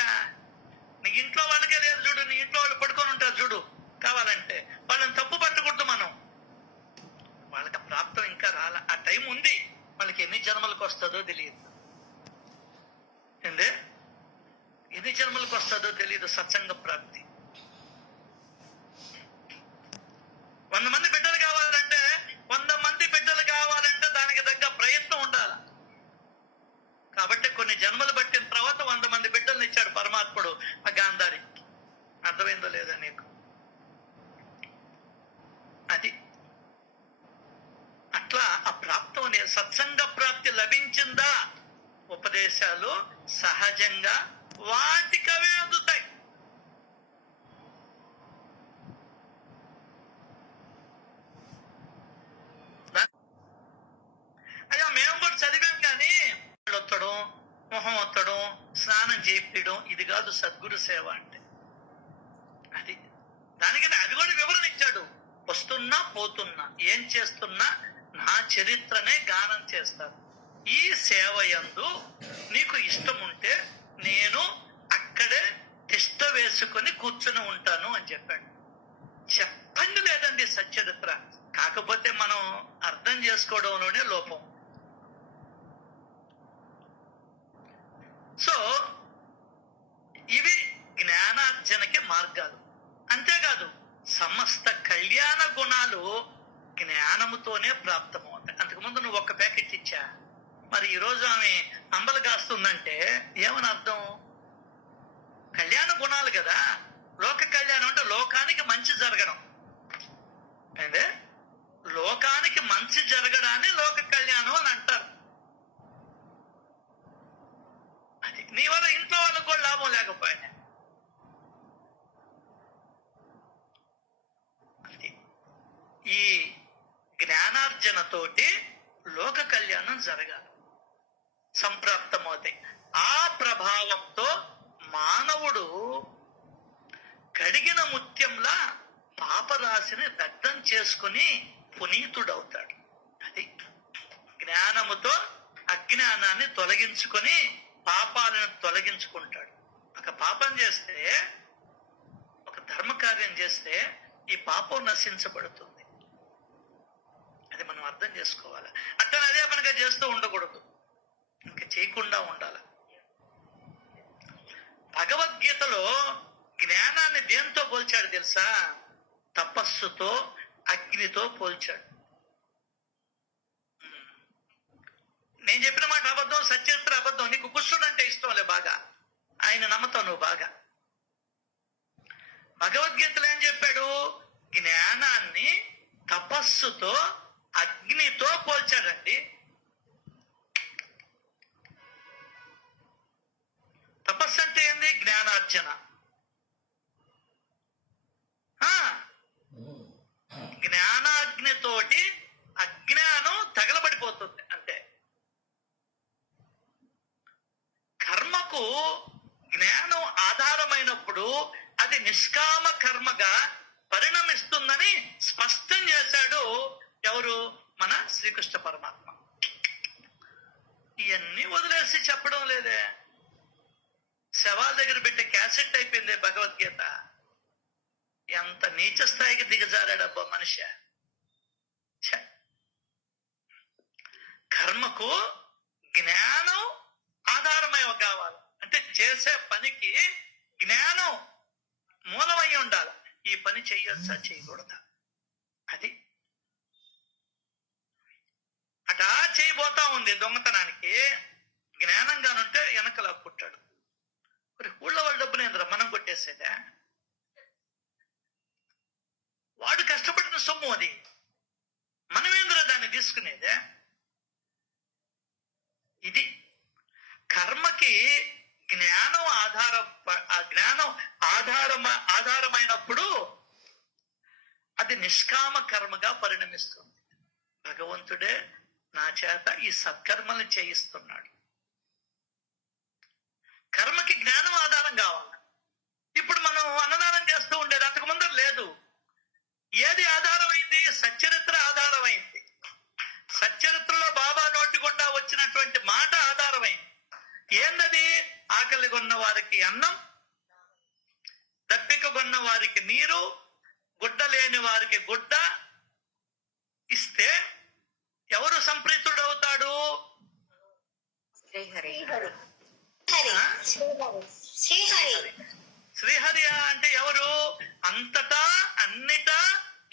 నీ ఇంట్లో వాళ్ళకే లేదు చూడు, నీ ఇంట్లో వాళ్ళు పడుకొని ఉంటారు చూడు, కావాలంటే వాళ్ళని తప్పు పట్టకూడదు మనం. వాళ్ళకి ప్రాప్తం ఇంకా రాల, ఆ టైం ఉంది, వాళ్ళకి ఎన్ని జన్మలకు వస్తుందో తెలియదు. ఏందే ఎన్ని జన్మలకు వస్తుందో తెలియదు సత్సంగ ప్రాప్తి. 100 మంది బిడ్డలు కావాలంటే 100 మంది బిడ్డలు కావాలంటే దానికి తగ్గ ప్రయత్నం ఉండాలి. కాబట్టి కొన్ని జన్మలు పట్టిన తర్వాత 100 మంది బిడ్డలను ఇచ్చాడు పరమాత్ముడు ఆ గాంధారి. అర్థమైందో లేదా నీకు? అది అట్లా ఆ ప్రాప్తం అనే సత్సంగ ప్రాప్తి లభించిందా, ఉపదేశాలు సహజంగా వాటికవే అందుతాయి. అయ్యా మేము కూడా చదివాం కానీ ఒత్తడం, మొహం ఒత్తడం, స్నానం చేయించడం, ఇది కాదు సద్గురు సేవ అంటే. అది దానికని అది కూడా వివరణ ఇచ్చాడు. వస్తున్నా పోతున్నా ఏం చేస్తున్నా నా చరిత్రనే గానం చేస్తాను. ఈ సేవ యందు నీకు ఇష్టం ఉంటే నేను అక్కడే తిష్ట వేసుకొని కూర్చుని ఉంటాను అని చెప్పాడు. చెప్పండి లేదండి సచ్చరిత్ర, కాకపోతే మనం అర్థం చేసుకోవడంలోనే లోపం. సో ఇవి జ్ఞానార్జనకి మార్గాలు. అంతేకాదు సమస్త కళ్యాణ గుణాలు జ్ఞానముతోనే ప్రాప్తమవుతాయి. అంతకుముందు నువ్వు 1 ప్యాకెట్ ఇచ్చా, మరి ఈరోజు ఆమె అంబలు కాస్తుందంటే ఏమని అర్థం? కళ్యాణ గుణాలు కదా. లోక కళ్యాణం అంటే లోకానికి మంచి జరగడం. అంటే లోకానికి మంచి జరగడాన్ని లోక కళ్యాణం అని అంటారు. అది నీ వల్ల ఇంట్లో వాళ్ళకు కూడా లాభం లేకపోయినా. అది ఈ జ్ఞానార్జనతోటి లోక కళ్యాణం జరగాలి, సంప్రాప్తమవుతాయి. ఆ ప్రభావంతో మానవుడు కడిగిన ముత్యంలా పాపరాశిని దగ్ధం చేసుకుని పునీతుడవుతాడు. అది జ్ఞానముతో అజ్ఞానాన్ని తొలగించుకొని పాపాలను తొలగించుకుంటాడు. ఒక పాపం చేస్తే, ఒక ధర్మకార్యం చేస్తే ఈ పాపం నశించబడుతుంది. అది మనం అర్థం చేసుకోవాలి. అట్లా అదే పనిగా చేస్తూ ఉండకూడదు, ఇంకా చేయకుండా ఉండాలి. భగవద్గీతలో జ్ఞానాన్ని దేంతో పోల్చాడు తెలుసా? తపస్సుతో, అగ్నితో పోల్చాడు. నేను చెప్పిన మాట అబద్ధం, సచరిత్ర అబద్ధం. నీకు కృష్ణుడు అంటే ఇష్టంలే బాగా, ఆయన నమ్మతావు నువ్వు బాగా. భగవద్గీతలో ఏం చెప్పాడు? జ్ఞానాన్ని తపస్సుతో, అగ్నితో పోల్చాడండి. తపస్సు అంటే ఏంది? జ్ఞానార్జన. జ్ఞానాగ్నితోటి అజ్ఞానం తగలబడిపోతుంది అంతే. కర్మకు జ్ఞానం ఆధారమైనప్పుడు అది నిష్కామ కర్మగా పరిణమిస్తుందని స్పష్టం చేశాడు ఎవరు? మన శ్రీకృష్ణ పరమాత్మ. ఇవన్నీ వదిలేసి చెప్పడం లేదే. శవాల దగ్గర పెట్టే క్యాసెట్ అయిపోయింది భగవద్గీత. ఎంత నీచ స్థాయికి దిగజారాడబ్బా మనిషి. కర్మకు జ్ఞానం ఆధారమై కావాలి అంటే చేసే పనికి జ్ఞానం మూలమై ఉండాలి. ఈ పని చెయ్యొచ్చా, చేయకూడదా? అది అటా చేయబోతా ఉంది దొంగతనానికి. జ్ఞానంగానుంటే వెనకలా పుట్టాడు. మరి ఊళ్ళో వాళ్ళ డబ్బునేంద్ర మనం కొట్టేసేదా? వాడు కష్టపడిన సొమ్ము అది, మనమేంద్ర దాన్ని తీసుకునేదే? ఇది కర్మకి జ్ఞానం ఆధారమైనప్పుడు అది నిష్కామ కర్మగా పరిణమిస్తుంది. భగవంతుడే నా చేత ఈ సత్కర్మల్ని చేయిస్తున్నాడు. కర్మకి జ్ఞానం ఆధారం కావాలి. ఇప్పుడు మనం అన్నదానం చేస్తూ ఉండేది, అంతకు ముందర లేదు. ఏది ఆధారమైంది? సచ్చరిత్ర ఆధారమైంది. సచ్చరిత్రలో బాబా నోటి గుండా వచ్చినటువంటి మాట ఆధారమైంది. ఏందది? ఆకలి కొన్న వారికి అన్నం, దప్పిక కొన్న వారికి నీరు, గుడ్డ లేని వారికి గుడ్డ ఇస్తే ఎవరు సంప్రీతుడవుతాడు? శ్రీహరి అంటే ఎవరు? అంతటా, అన్నిటా,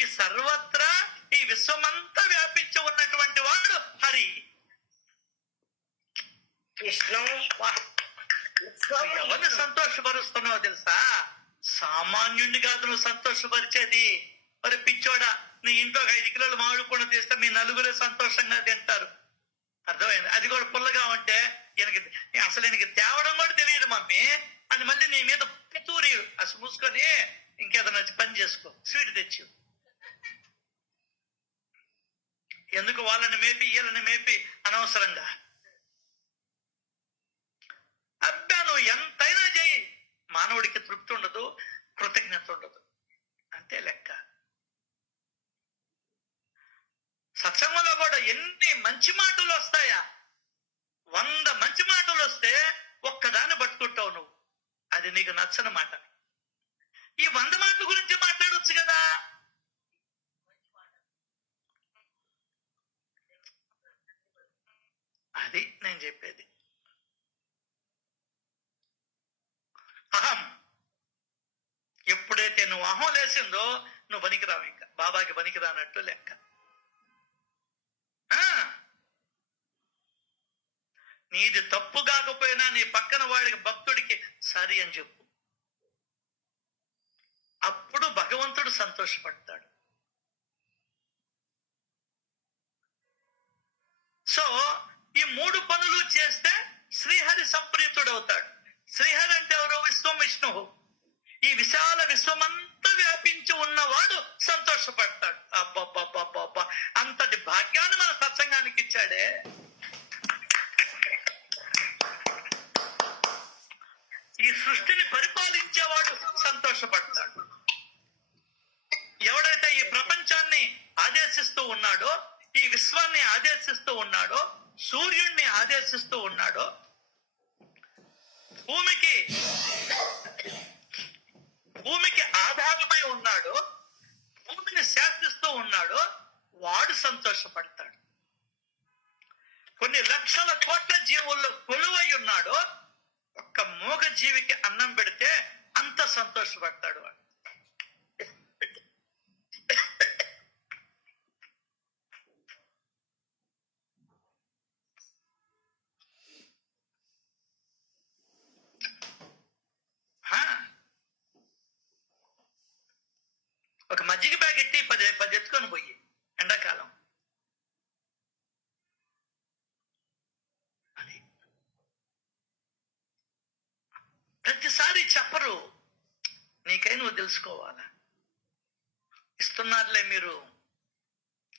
ఈ సర్వత్రా, ఈ విశ్వమంతా వ్యాపించి ఉన్నటువంటి వాడు హరి. ఎవరిని సంతోషపరుస్తున్నావు తెలుసా? సామాన్యుడిని కాదు నువ్వు సంతోషపరిచేది. మరి పిచ్చోడా, నీ ఇంట్లో 5 కిలోలు మామిడి పండు తీస్తే మీ నలుగురే సంతోషంగా తింటారు. అర్థమైంది? అది కూడా పుల్లగా ఉంటే అసలు ఈయనకి తేవడం కూడా తెలియదు మమ్మీ అని మళ్ళీ నీ మీద తూరియడు. అసలు మూసుకొని ఇంకేదైనా పని చేసుకో, స్వీట్ తెచ్చు. ఎందుకు వాళ్ళని మేపి వీళ్ళని మేపి అనవసరంగా? అబ్బా నువ్వు ఎంతైనా చేయి, మానవుడికి తృప్తి ఉండదు, కృతజ్ఞత ఉండదు. అంతే లెక్క. సత్సంగంలో కూడా ఎన్ని మంచి మాటలు వస్తాయా? 100 మంచి మాటలు వస్తే ఒక్కదాన్ని పట్టుకుంటావు నువ్వు. అది నీకు నచ్చని మాట. ఈ 100 మాటల గురించి మాట్లాడొచ్చు కదా. అది నేను చెప్పేది. అహం ఎప్పుడైతే నువ్వు అహం లేసిందో నువ్వు పనికిరావు. ఇంకా బాబాకి పనికిరానట్టు లెక్క. నీది తప్పు కాకపోయినా నీ పక్కన వాడికి భక్తుడికి సరి అని చెప్పు. అప్పుడు భగవంతుడు సంతోషపడతాడు. సో ఈ 3 పనులు చేస్తే శ్రీహరి సంప్రీతుడవుతాడు. శ్రీహరి అంటే ఎవరు? విశ్వం విష్ణువు. ఈ విశాల విశ్వమంతా వ్యాపించి ఉన్నవాడు సంతోషపడతాడు. అబ్బబ్బబ్బబ్బబ్బా, అంతటి భాగ్యాన్ని మన సత్సంగానికి ఇచ్చాడే. ఈ సృష్టిని పరిపాలించేవాడు సంతోషపడతాడు. ఎవడైతే ఈ ప్రపంచాన్ని ఆదేశిస్తూ ఉన్నాడో, ఈ విశ్వాన్ని ఆదేశిస్తూ ఉన్నాడో, సూర్యుడిని ఆదేశిస్తూ ఉన్నాడో, భూమికి ఆధారమై ఉన్నాడో, భూమిని శాసిస్తూ ఉన్నాడో వాడు సంతోషపడతాడు. కొన్ని లక్షల కోట్ల జీవుల్లో కొలువై ఉన్నాడో, ఒక్క మూగ జీవికి అన్నం పెడితే అంత సంతోషపడతాడు వాడు. ఒక మజ్జిగ బ్యాగ్ ఎట్టి 10 ఎత్తుకొని పోయి ఎండాకాలం అని ప్రతిసారి చెప్పరు. నీకై నువ్వు తెలుసుకోవాలా. ఇస్తున్నారులే మీరు,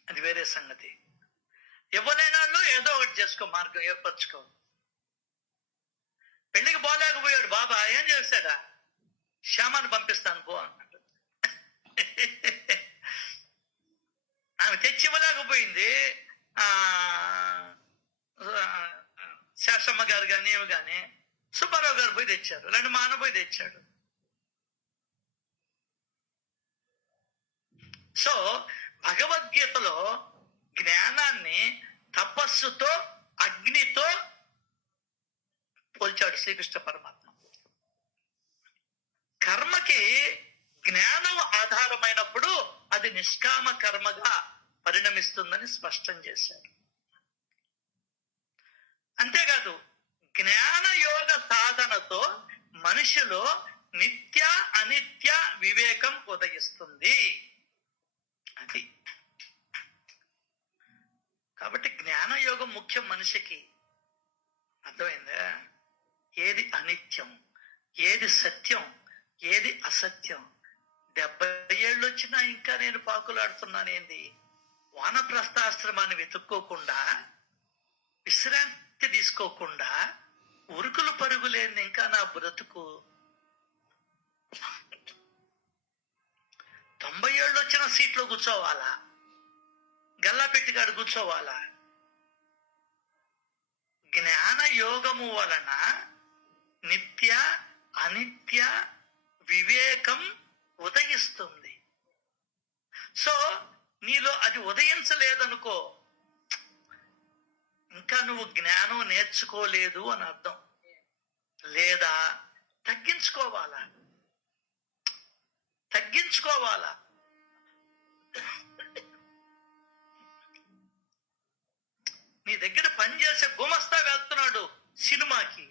అది వేరే సంగతి. ఇవ్వలేని వాళ్ళు ఏదో ఒకటి చేసుకో, మార్గం ఏర్పరచుకో. పెళ్లికి పోలేకపోయాడు బాబా, ఏం చేశాడా? శ్యామాన్ని పంపిస్తాను పో అన్నాడు. ఆమె తెచ్చి ఇవ్వలేకపోయింది. శాస్త్రమ్మ గారు కానీ ఇవి కానీ సుబ్బారావు గారు పోయి తెచ్చారు, లేదంటే మా అన్న పోయి తెచ్చాడు. సో భగవద్గీతలో జ్ఞానాన్ని తపస్సుతో, అగ్నితో పోల్చాడు శ్రీకృష్ణ పరమాత్మ. కర్మకి జ్ఞానం ఆధారమైనప్పుడు అది నిష్కామ కర్మగా పరిణమిస్తుందని స్పష్టం చేశారు. అంతేకాదు జ్ఞాన యోగ సాధనతో మనిషిలో నిత్య అనిత్య వివేకం ఉదయిస్తుంది. అది కాబట్టి జ్ఞానయోగం ముఖ్యం మనిషికి. అర్థమైందా? ఏది అనిత్యం, ఏది సత్యం, ఏది అసత్యం. 70 ఏళ్ళు వచ్చినా ఇంకా నేను పాకులాడుతున్నానేంది? వానప్రస్థాశ్రమాన్ని వెతుక్కోకుండా, విశ్రాంతి తీసుకోకుండా, ఉరుకులు పరుగులేని ఇంకా నా బ్రతుకు. 90 ఏళ్ళు వచ్చిన సీట్లో కూర్చోవాలా? గల్లా పెట్టిగాడు కూర్చోవాలా? జ్ఞాన యోగము వలన నిత్య అనిత్య వివేకం ఉదయిస్తుంది. సో నీలో అది ఉదయించలేదనుకో, ఇంకా నువ్వు జ్ఞానం నేర్చుకోలేదు అని అర్థం. లేదా తగ్గించుకోవాలా. నీ దగ్గర పనిచేసే గుమస్తా వెళ్తున్నాడు సినిమాకి,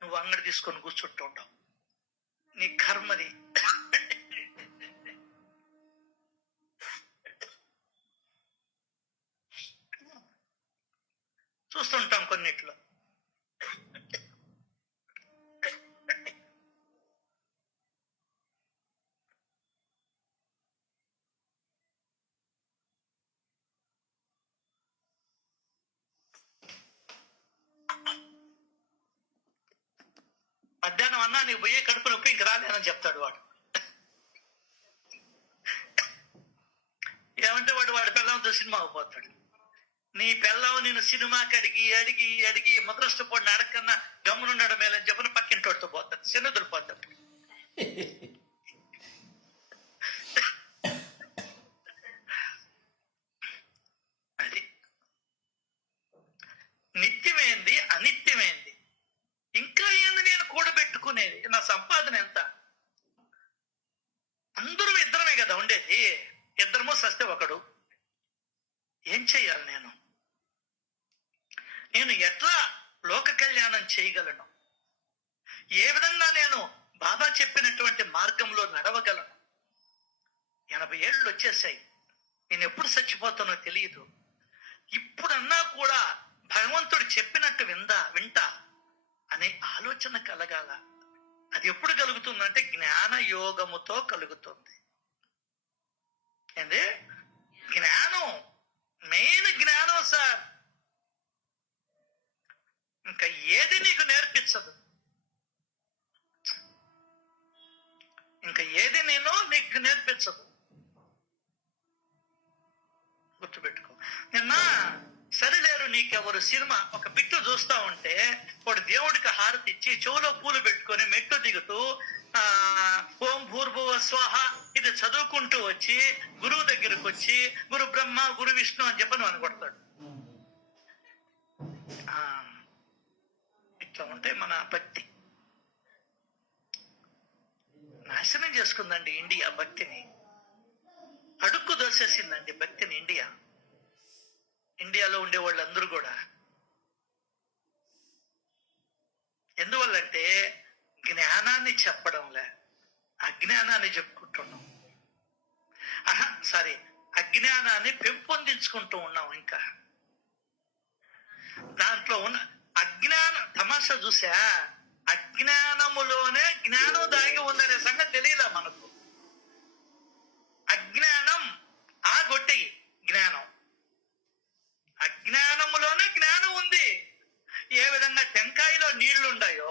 నువ్వు అంగడి తీసుకొని కూర్చుంటుంటావు. నీ కర్మది. చూస్తుంటాం కొన్నిట్లో. మధ్యాహ్నం అన్నా నీకు పోయే కడుపు నొప్పి ఇంక రాలేనని చెప్తాడు వాడు. ఏమంటే వాడి పిల్లలతో సినిమా పోతాడు. నీ పిల్లలు నేను సినిమాకి అడిగి ముద్రష్టపోడిని అడగకన్నా గమ్మునున్నాడు మేలని చెప్పిన పక్కింటోడితో పోతాడు. చిన్నదులు పోతాడు. అది నిత్యమేంది అనిత్యమేంది, ఇంకా ఏంది నేను కూడబెట్టుకునేది? నా సంపాదన ఎంత? అందరూ ఇద్దరమే కదా ఉండేది. ఇద్దరము సస్తే ఒకడు. ఏం చెయ్యాలి నేను? నేను ఎట్లా లోక కళ్యాణం చేయగలను, ఏ విధంగా నేను బాబా చెప్పినటువంటి మార్గంలో నడవగలను. 80 ఏళ్ళు వచ్చేసాయి, నేను ఎప్పుడు చచ్చిపోతానో తెలియదు. ఇప్పుడన్నా కూడా భగవంతుడు చెప్పినట్టు వింటా అనే ఆలోచన కలగాల. అది ఎప్పుడు కలుగుతుందంటే జ్ఞాన యోగముతో కలుగుతుంది. ఏంది? జ్ఞానం, మెయిన్ జ్ఞానం సార్. ఇంకా ఏది నీకు నేర్పించదు, ఇంకా ఏది నీకు నేర్పించదు. గుర్తుపెట్టుకో. నిన్న సరిలేరు నీకెవరు సినిమా ఒక బిట్టు చూస్తా ఉంటే వాడు దేవుడికి హారతి ఇచ్చి చెవులో పూలు పెట్టుకొని మెట్టు దిగుతూ ఓం భూర్భువ స్వాహ ఇది చదువుకుంటూ వచ్చి గురువు దగ్గరకు వచ్చి గురు బ్రహ్మ గురు విష్ణు అని చెప్పని అని కొడతాడు. ఇట్లా ఉంటే మన భక్తి నాశనం చేసుకుందండి ఇండియా. భక్తిని అడుక్కు దోసేసిందండి భక్తిని ఇండియాలో ఉండే వాళ్ళందరూ కూడా. ఎందువల్లంటే జ్ఞానాన్ని చెప్పడంలే, అజ్ఞానాన్ని చెప్పుకుంటున్నాం. అజ్ఞానాన్ని పెంపొందించుకుంటూ ఉన్నాం. ఇంకా దాంట్లో ఉన్న తమాషా చూసా, అజ్ఞానములోనే జ్ఞానం దాగి ఉందనే సంగతి తెలియదా మనకు. అజ్ఞానం గొట్టి జ్ఞానం, అజ్ఞానములోనే జ్ఞానం ఉంది. ఏ విధంగా టెంకాయలో నీళ్లుండాయో,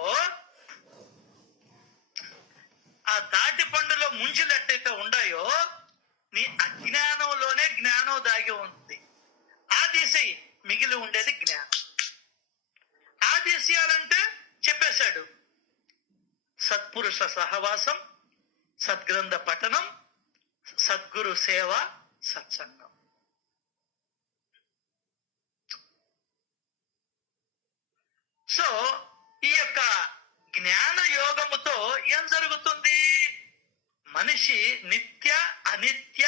ఆ తాటి పండులో ముంచులు ఎట్టయితే ఉండాయో, నీ అజ్ఞానంలోనే జ్ఞానం దాగి ఉంది. ఆ దిశ మిగిలి ఉండేది జ్ఞానం. ఆ దిశయాలంటే చెప్పేశాడు. సత్పురుష సహవాసం, సద్గ్రంథ పఠనం, సద్గురు సేవ, సత్సంగం. సో ఈ యొక్క జ్ఞాన యోగముతో ఏం జరుగుతుంది? మనిషి నిత్య అనిత్య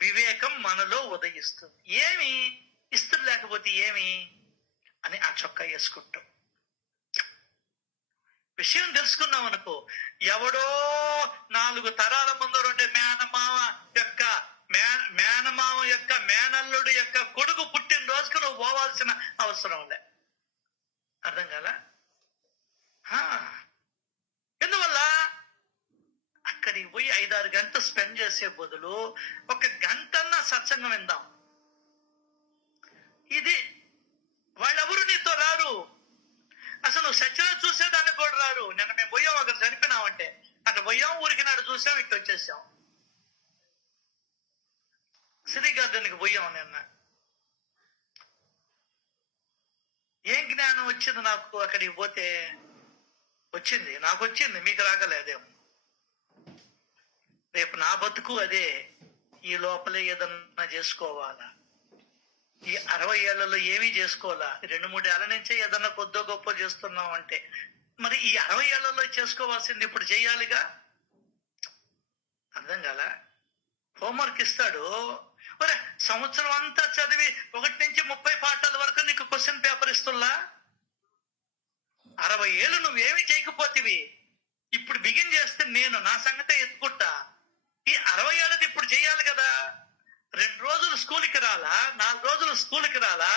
వివేకం మనలో ఉదయిస్తుంది. ఏమి ఇస్తుంది, లేకపోతే ఏమి అని ఆ చొక్కా వేసుకుంటాం. విషయం తెలుసుకున్నాం అనుకో, ఎవడో 4 తరాల ముందు ఉండే మేనమావ యొక్క మేనల్లుడు యొక్క కొడుకు పుట్టినరోజుకు నువ్వు పోవాల్సిన అవసరం లే. అర్థం కాల? ఎందువల్ల అక్కడికి పోయి 5-6 గంటలు స్పెండ్ చేసే బదులు 1 గంటన్నా సత్సంగం విందాం. ఇది వాళ్ళెవరు నీతో రారు, అసలు నువ్వు సత్యన చూసేదానికి కూడా రారు. నిన్న మేము పోయాం, ఒకరు చనిపోయినామంటే అక్కడ పోయాం, ఊరికి నాడు చూసాం, ఇట్లా వచ్చేసాం. శ్రీగార్డెన్కి పోయాం నిన్న. ఏం జ్ఞానం వచ్చింది నాకు అక్కడికి పోతే? వచ్చింది, నాకు వచ్చింది, మీకు రాగలేదేమో. రేపు నా బతుకు అదే. ఈ లోపలే ఏదన్నా చేసుకోవాలా. ఈ 60 ఏళ్లలో ఏమీ చేసుకోవాలా. 2-3 ఏళ్ల నుంచే ఏదన్నా కొద్దో గొప్ప చేస్తున్నాం అంటే, మరి ఈ 60 ఏళ్లలో చేసుకోవాల్సింది ఇప్పుడు చేయాలిగా. అర్థం కాల? హోంవర్క్ ఇస్తాడు, ఒరే సంవత్సరం అంతా చదివి 1 నుంచి 30 పాఠాల వరకు నీకు క్వశ్చన్ పేపర్ ఇస్తున్నా. 60 ఏళ్ళు నువ్వేమి చేయకపోతేవి, ఇప్పుడు బిగిన్ చేస్తే నేను నా సంగతే ఎత్తుకుంటా. ఈ 60 ఏళ్ళది ఇప్పుడు చేయాలి కదా. 2 రోజులు స్కూల్కి రాలా, 4 రోజులు స్కూల్కి రాలా,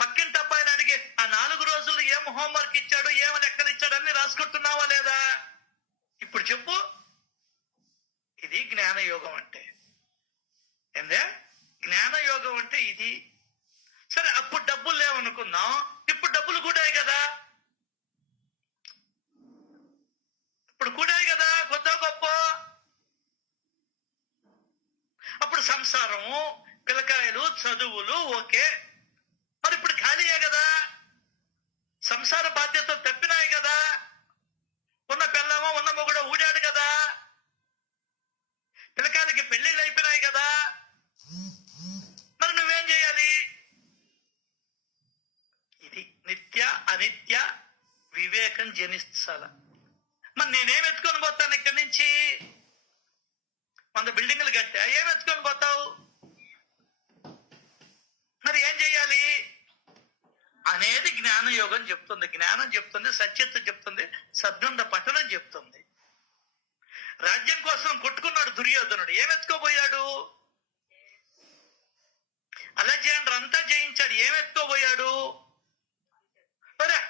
పక్కింటి అబ్బాయిని అడిగి ఆ 4 రోజులు ఏం హోంవర్క్ ఇచ్చాడు, ఏం లెక్కలు ఇచ్చాడు అన్ని రాసుకుంటున్నావా లేదా? ఇప్పుడు చెప్పు. ఇది జ్ఞాన యోగం అంటే. ఏందే జ్ఞాన యోగం అంటే ఇది. సరే, అప్పుడు డబ్బులు లేవనుకుందాం, ఇప్పుడు డబ్బులు కూడాయి కదా. ఇప్పుడు కూడాయి కదా కొద్దో గొప్ప. అప్పుడు సంసారము, పిల్లకాయలు, చదువులు ఓకే. మరి ఇప్పుడు ఖాళీయే కదా, సంసార బాధ్యతలు తప్పినాయి కదా. ఉన్న పిల్లమో ఉన్న మొగుడో ఊడాడు కదా, పిల్లకాయలకి పెళ్లిళ్ళు అయిపోయినాయి కదా. మరి నువ్వేం చేయాలి? ఇది నిత్య అనిత్య వివేకం జనిస్తాల. మరి నేనేం ఎత్తుకొని పోతాను ఇక్కడి నుంచి? 100 బిల్డింగ్లు కట్టా, ఏం ఎత్తుకొని పోతావు? మరి ఏం చెయ్యాలి? అనేది జ్ఞాన యోగం చెప్తుంది. జ్ఞానం చెప్తుంది, సత్యత్వం చెప్తుంది, సద్గ్రంథ పఠనం చెప్తుంది. రాజ్యం కోసం కొట్టుకున్నాడు దుర్యోధనుడు. ఏమెత్తుకోబోయాడు? అలెగ్జాండర్ అంతా జయించాడు. ఏమెత్తుకోబోయాడు? ఒరే,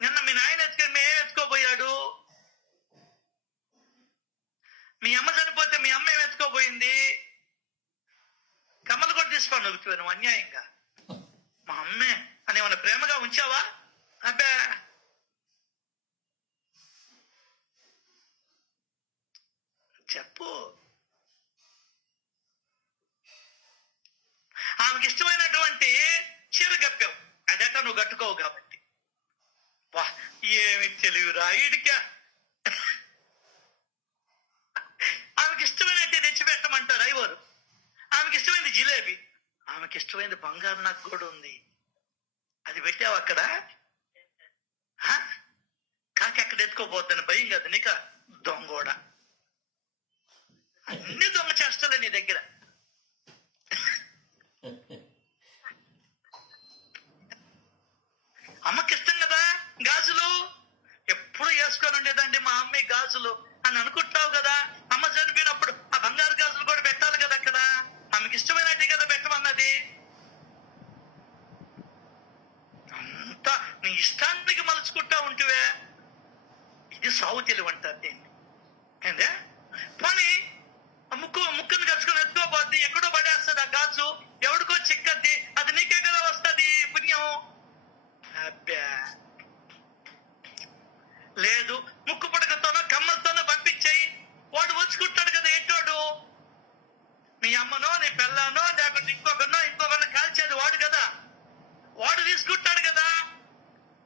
నిన్న మీ నాయన ఎత్తుకొని ఏమెత్తుకోబోయాడు? మీ అమ్మ చనిపోతే మీ అమ్మ ఏమెత్తుకోబోయింది? కమ్మలు కూడా తీసుకోండి నువ్వు అన్యాయంగా. మా అమ్మే అని ఏమన్నా ప్రేమగా ఉంచావా? అబ్బే, చెప్పు. ఆమెకి ఇష్టమైనటువంటి చీర కప్పావు, అదట నువ్వు కట్టుకోవు కాబట్టి. వా, ఏమి తెలివిరా ఈడికా. ఆమెకి ఇష్టమైనట్టు తెచ్చిపెట్టమంటారు ఐవారు. ఆమెకి ఇష్టమైనది జిలేబీ, ఆమెకి ఇష్టమైనది బంగారు నాకు కూడా ఉంది, అది పెట్టావు అక్కడ. కాకి అక్కడ ఎత్తుకోపోద్దని భయం కదా నీక? దొంగోడ, అన్ని దొంగ చేష్టలే నీ దగ్గర. అమ్మకి ఇష్టం కదా గాజులు, ఎప్పుడు వేసుకొని ఉండేదండి మా అమ్మ గాజులు అని అనుకుంటావు కదా. అమ్మ చనిపోయినప్పుడు ఆ బంగారు గాజులు కూడా పెట్టాలి కదా అక్కడ. ఆమెకి ఇష్టమైనట్టే కదా పెట్టమన్నది. అంతా నీ ఇష్టానికి మలుచుకుంటా ఉంటువే. ఇది సావు తెలివి అంటారు దీన్ని. ఏందే పని ముక్కును కలుసుకొని ఎత్తుకోబోద్ది, ఎక్కడో పడేస్తుంది ఆ గాజు, ఎవడికో చిక్కద్ది, అది నీకే కదా వస్తుంది పుణ్యం. అబ్బా, లేదు ముక్కు పుడకతోనో కమ్మలతోనో పంపించేయి, వాడు వచ్చుకుంటాడు కదా ఎట్టోడు. మీ అమ్మనో నీ పిల్లనో లేకుంటే ఇంకొకరినో కాల్చేది వాడు కదా, వాడు తీసుకుంటాడు కదా,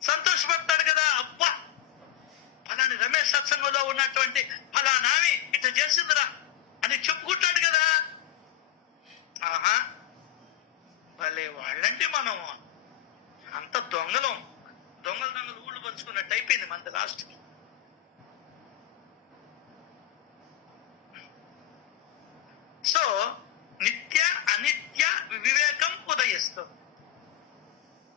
సంతోషపడతాడు కదా. అబ్బా, ఫలాని రమేష్ సత్సంగంలో ఉన్నటువంటి ఫలానామి ఇట్లా చేసిందిరా అని చెప్పుకుంటాడు కదా. ఆహా, భలే వాళ్ళంటే మనం అంత దొంగలు ఊళ్ళు పంచుకున్నట్టు అయిపోయింది మనది లాస్ట్. సో నిత్య అనిత్య వివేకం ఉదయిస్తుంది.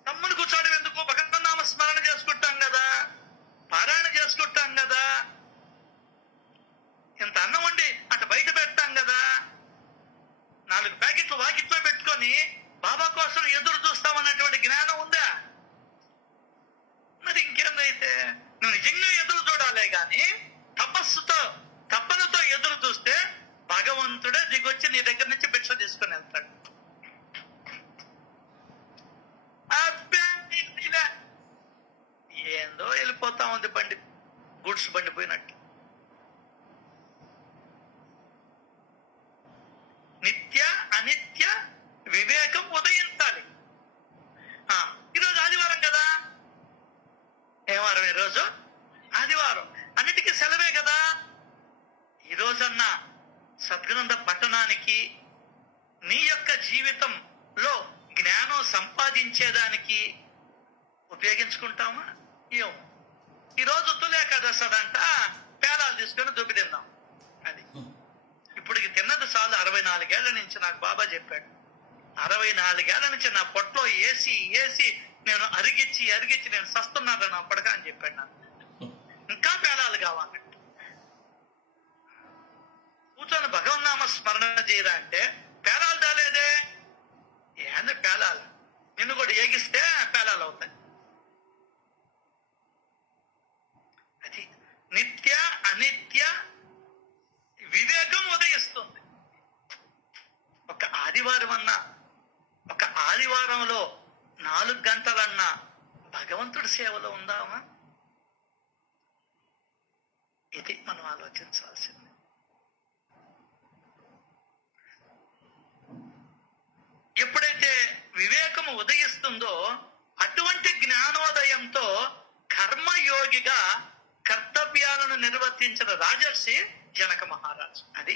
తమ్ముని కూర్చోవడం ఎందుకు? భగవన్నామ స్మరణ చేసుకుంటాం కదా, పారాయణ చేసుకుంటాం కదా, ఇంత అన్నం వండి అటు బయట పెడతాం కదా, 4 ప్యాకెట్లు వాకిట్లో పెట్టుకొని బాబా కోసం ఎదురు చూస్తామన్నటువంటి జ్ఞానం ఉందా? మరి ఇంకేందైతే నువ్వు నిజంగా ఎదురు చూడాలే గాని తపనతో ఎదురు చూస్తే భగవంతుడే దిగొచ్చి నీ దగ్గర నుంచి భిక్ష తీసుకుని వెళ్తాడు. ఏందో వెళ్ళిపోతా ఉంది బండి, గూడ్స్ బండి పోయినట్టు. నిత్య అనిత్య వివేకం ఉదయించాలి. ఈరోజు ఆదివారం కదా, ఏ వారం ఈరోజు? ఆదివారం, అన్నిటికీ సెలవే కదా. ఈరోజన్నా సద్గ్రంథ పఠనానికి, నీ యొక్క జీవితంలో జ్ఞానం సంపాదించేదానికి ఉపయోగించుకుంటామా? ఏం ఈరోజు తులే కదసడంట, పేలాలు తీసుకొని దుబ్బి తిందాం. అది ఇప్పటికి తిన్నది చాలు. 64 ఏళ్ల నుంచి నాకు బాబా చెప్పాడు, 64 ఏళ్ల నుంచి నా పొట్టలో ఏసి నేను అరిగిచ్చి నేను సస్తున్నాను నా పడక అని చెప్పాడు నాకు. ఇంకా పేలాలు కావాలంటే కూర్చొని భగవన్నామ స్మరణ చేయరా అంటే పేలాలు తాలేదే. ఏంది పేలాలు? నిన్ను కూడా ఏగిస్తే పేలాలు అవుతాయి. అది నిత్య అనిత్య వివేకం ఉదయిస్తుంది. ఒక ఆదివారంలో 4 గంటలన్నా భగవంతుడి సేవలో ఉందామా? ఇది మనం ఆలోచించాల్సింది. ఎప్పుడైతే వివేకము ఉదయిస్తుందో అటువంటి జ్ఞానోదయంతో కర్మయోగిగా కర్తవ్యాలను నిర్వర్తించిన రాజర్షి జనక మహారాజు. అది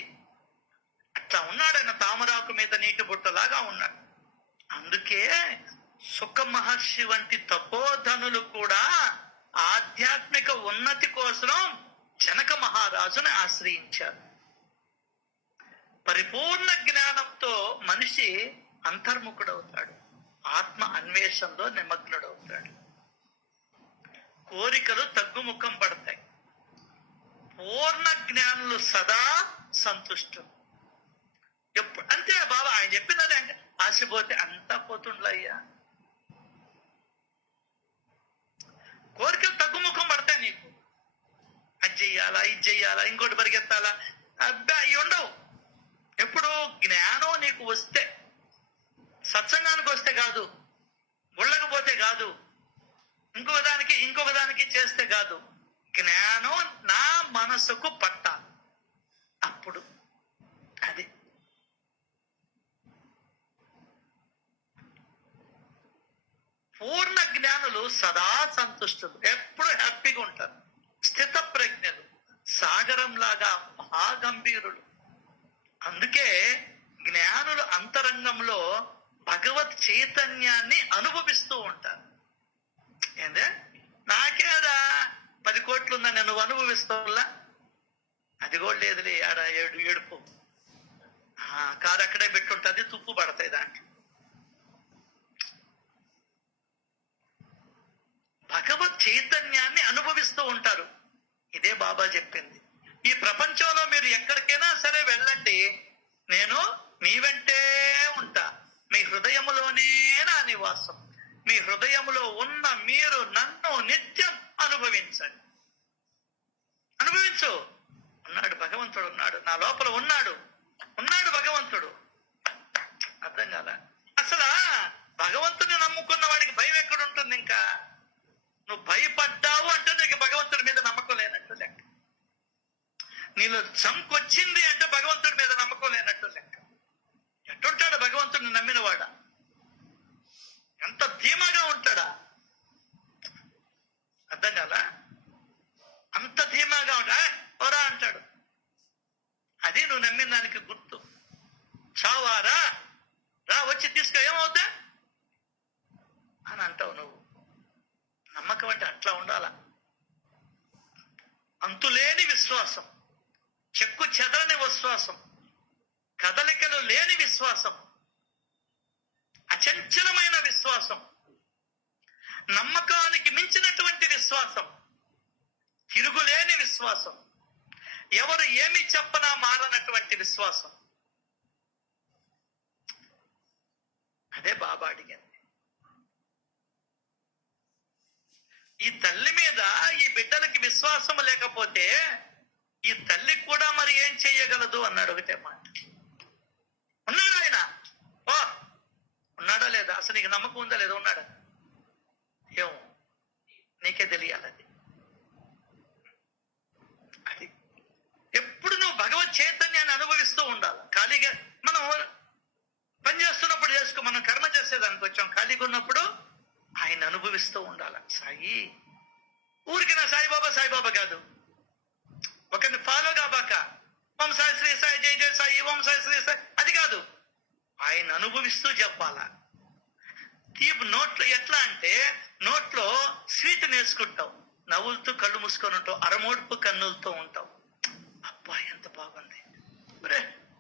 అట్లా ఉన్నాడు ఆయన, తామరాకు మీద నీటి బుట్టలాగా ఉన్నాడు. అందుకే సుఖ మహర్షి వంటి తపోధనులు కూడా ఆధ్యాత్మిక ఉన్నతి కోసం జనక మహారాజుని ఆశ్రయించారు. పరిపూర్ణ జ్ఞానంతో మనిషి అంతర్ముఖుడవుతాడు, ఆత్మ అన్వేషణలో నిమగ్నుడవుతాడు. కోరికలు తగ్గుముఖం పడతాయి. పూర్ణ జ్ఞానులు సదా సంతుష్టులు. ఎప్పుడు అంతే బాబా ఆయన చెప్పినది. అంటే ఆశపోతే అంతా పోతుండ్లయ్యా. కోరికలు తగ్గుముఖం పడతాయి. నీకు అది చెయ్యాలా, ఇది చెయ్యాలా, ఇంకోటి పరిగెత్తాలా, అబ్బా అవి ఉండవు. ఎప్పుడు జ్ఞానం నీకు వస్తే, సత్సంగానికి వస్తే కాదు, గుళ్ళకపోతే కాదు, ఇంకొక దానికి చేస్తే కాదు, జ్ఞానం నా మనసుకు పట్టాలి. అప్పుడు అది పూర్ణ జ్ఞానులు సదా సంతుష్టులు, ఎప్పుడు హ్యాపీగా ఉంటారు. స్థిత ప్రజ్ఞలు, సాగరం లాగా మహాగంభీరులు. అందుకే జ్ఞానులు అంతరంగంలో భగవత్ చైతన్యాన్ని అనుభవిస్తూ ఉంటారు. ఏందే నాకేదా 10 కోట్లు ఉందని నువ్వు అనుభవిస్తావులా? అది కూడా లేదులే, ఆడ ఏడుపు. కారు అక్కడే పెట్టుంటుంది, తుప్పు పడతాయి దాంట్లో. భగవత్ చైతన్యాన్ని అనుభవిస్తూ ఉంటారు. ఇదే బాబా చెప్పింది. ఈ ప్రపంచంలో మీరు ఎక్కడికైనా సరే వెళ్ళండి, నేను మీ వెంటే ఉంటా. మీ హృదయములోనే నా నివాసం. మీ హృదయములో ఉన్న మీరు నన్ను నిత్యం అనుభవించండి. అనుభవించు. ఉన్నాడు భగవంతుడు, ఉన్నాడు నా లోపల, ఉన్నాడు భగవంతుడు. అర్థం కాదా? అసలు భగవంతుడిని నమ్ముకున్న వాడికి భయం ఎక్కడ ఉంటుంది? ఇంకా నువ్వు భయపడ్డావు అంటే నీకు భగవంతుడి మీద నమ్మకం లేనట్టు లెక్క. నీలో చంకొచ్చింది అంటే భగవంతుడి మీద నమ్మకం లేనట్టు లెక్క. ఎట్టుంటాడు భగవంతుడిని నమ్మినవాడా? ఎంత ధీమాగా ఉంటాడా? అర్థం కాదా? అంత ధీమాగా ఉంటా ఓరా అంటాడు. అది నువ్వు నమ్మిన దానికి గుర్తు. చావారా, రా వచ్చి తీసుకో, ఏమవుతా అని అంటావు నువ్వు. నమ్మకం అంటే అట్లా ఉండాల. అంతులేని విశ్వాసం, చెక్కు చెదరని విశ్వాసం, కదలికలు లేని విశ్వాసం, అచంచలమైన విశ్వాసం, నమ్మకానికి మించినటువంటి విశ్వాసం, తిరుగులేని విశ్వాసం, ఎవరు ఏమి చెప్పనా మారనటువంటి విశ్వాసం. అదే బాబా అడిగింది. ఈ తల్లి మీద ఈ బిడ్డలకి విశ్వాసం లేకపోతే ఈ తల్లి కూడా మరి ఏం చెయ్యగలదు అన్నాడు. ఒకటే మాట. ఉన్నాడు ఆయన. ఉన్నాడా లేదా? అసలు నీకు నమ్మకం ఉందా లేదా? ఉన్నాడా? ఏమో నీకే తెలియాలి. అది ఎప్పుడు నువ్వు భగవత్ చైతన్యాన్ని అనుభవిస్తూ ఉండాలి. ఖాళీగా మనం పని చేస్తున్నప్పుడు చేసుకో. మనం కర్మ చేసేదానికి వచ్చాం. ఖాళీగా ఉన్నప్పుడు ఆయన అనుభవిస్తూ ఉండాలి. సాయి ఊరికి నా సాయిబాబా కాదు. ఒకరిని ఫాలో కాబాక ఓం సాయి శ్రీ సాయి జై జై సాయి, ఓం సాయి శ్రీ సాయి, అది కాదు. ఆయన అనుభవిస్తూ చెప్పాలా. తీపు నోట్లో ఎట్లా అంటే, నోట్లో స్వీట్ నేర్చుకుంటావు, నవ్వులతో కళ్ళు మూసుకొని ఉంటావు, అరమోడుపు కన్నులతో ఉంటావు. అబ్బా ఎంత బాగుంది.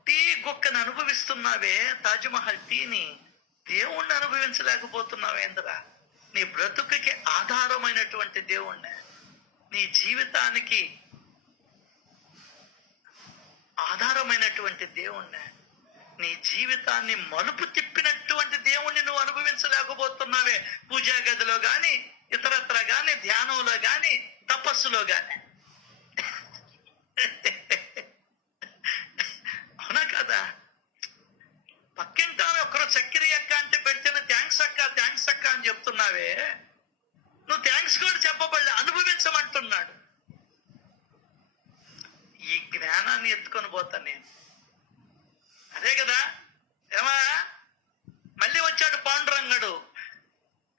టీ గుక్కను అనుభవిస్తున్నావే, తాజ్మహల్ టీని, దేవుణ్ణి అనుభవించలేకపోతున్నావేంద్రా? నీ బ్రతుకుకి ఆధారమైనటువంటి దేవుణ్ణి, నీ జీవితానికి ఆధారమైనటువంటి దేవుణ్ణి, నీ జీవితాన్ని మలుపు తిప్పినటువంటి దేవుణ్ణి నువ్వు అనుభవించలేకపోతున్నావే. పూజా గదిలో గాని, ఇతరత్ర గాని, ధ్యానంలో గాని, తపస్సులో గాని. అవునా కదా? పక్కింటాను ఒకరు చక్కెర అక్క అంటే పెడితేనే థ్యాంక్స్ అక్క అని చెప్తున్నావే. నువ్వు థ్యాంక్స్ కూడా చెప్పబడలే, అనుభవించమంటున్నాడు. ఈ జ్ఞానాన్ని ఎత్తుకొని పోతాను నేను. అదే కదా. ఏమా మళ్ళీ వచ్చాడు పాండురంగడు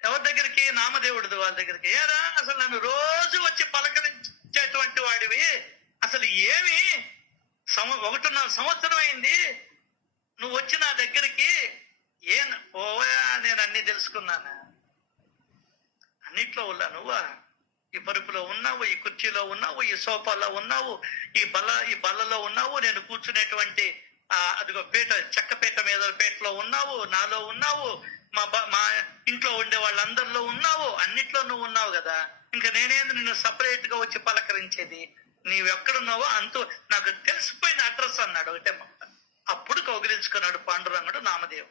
ఎవరి దగ్గరికి? నామదేవుడు వాళ్ళ దగ్గరికి. ఏరా అసలు నన్ను రోజు వచ్చి పలకరించేటువంటి వాడివి, అసలు ఏమి 1.5 సంవత్సరం అయింది నువ్వు వచ్చి నా దగ్గరికి. ఓయా నేను అన్ని తెలుసుకున్నాను. అన్నిట్లో ఉన్నా నువ్వా? ఈ పరుపులో ఉన్నావు, ఈ కుర్చీలో ఉన్నావు, ఈ సోఫాలో ఉన్నావు, ఈ బల్లలో ఉన్నావు, నేను కూర్చునేటువంటి అదిగో పీట, చెక్క పీట మీద పేటలో ఉన్నావు, నాలో ఉన్నావు, మా ఇంట్లో ఉండే వాళ్ళందరిలో ఉన్నావు, అన్నిట్లో నువ్వు ఉన్నావు కదా, ఇంకా నేనేంది నిన్ను సపరేట్ గా వచ్చి పలకరించేది, నీవెక్కడున్నావో అంతూ నాకు తెలిసిపోయిన అడ్రస్ అన్నాడు ఒకటే మాట. అప్పుడు కౌగిలించుకున్నాడు పాండురంగుడు నామదేవు.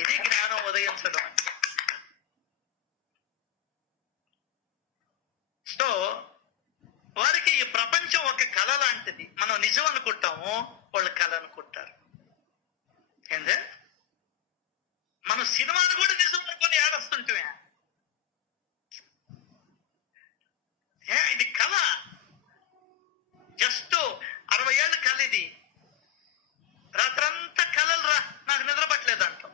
ఇది జ్ఞానం ఉదయించడం అంటే. సో వారికి ఈ ప్రపంచం ఒక కళ లాంటిది. మనం నిజం అనుకుంటాము, వాళ్ళు కళ అనుకుంటారు. ఏందే మనం సినిమాను కూడా నిజం అనుకుని ఏడస్తుంటే ఇది కళ, జస్ట్ 60 ఏళ్ళ కళ ఇది. రాత్రంతా కళలు రా, నాకు నిద్ర పట్టలేదు అంటాం.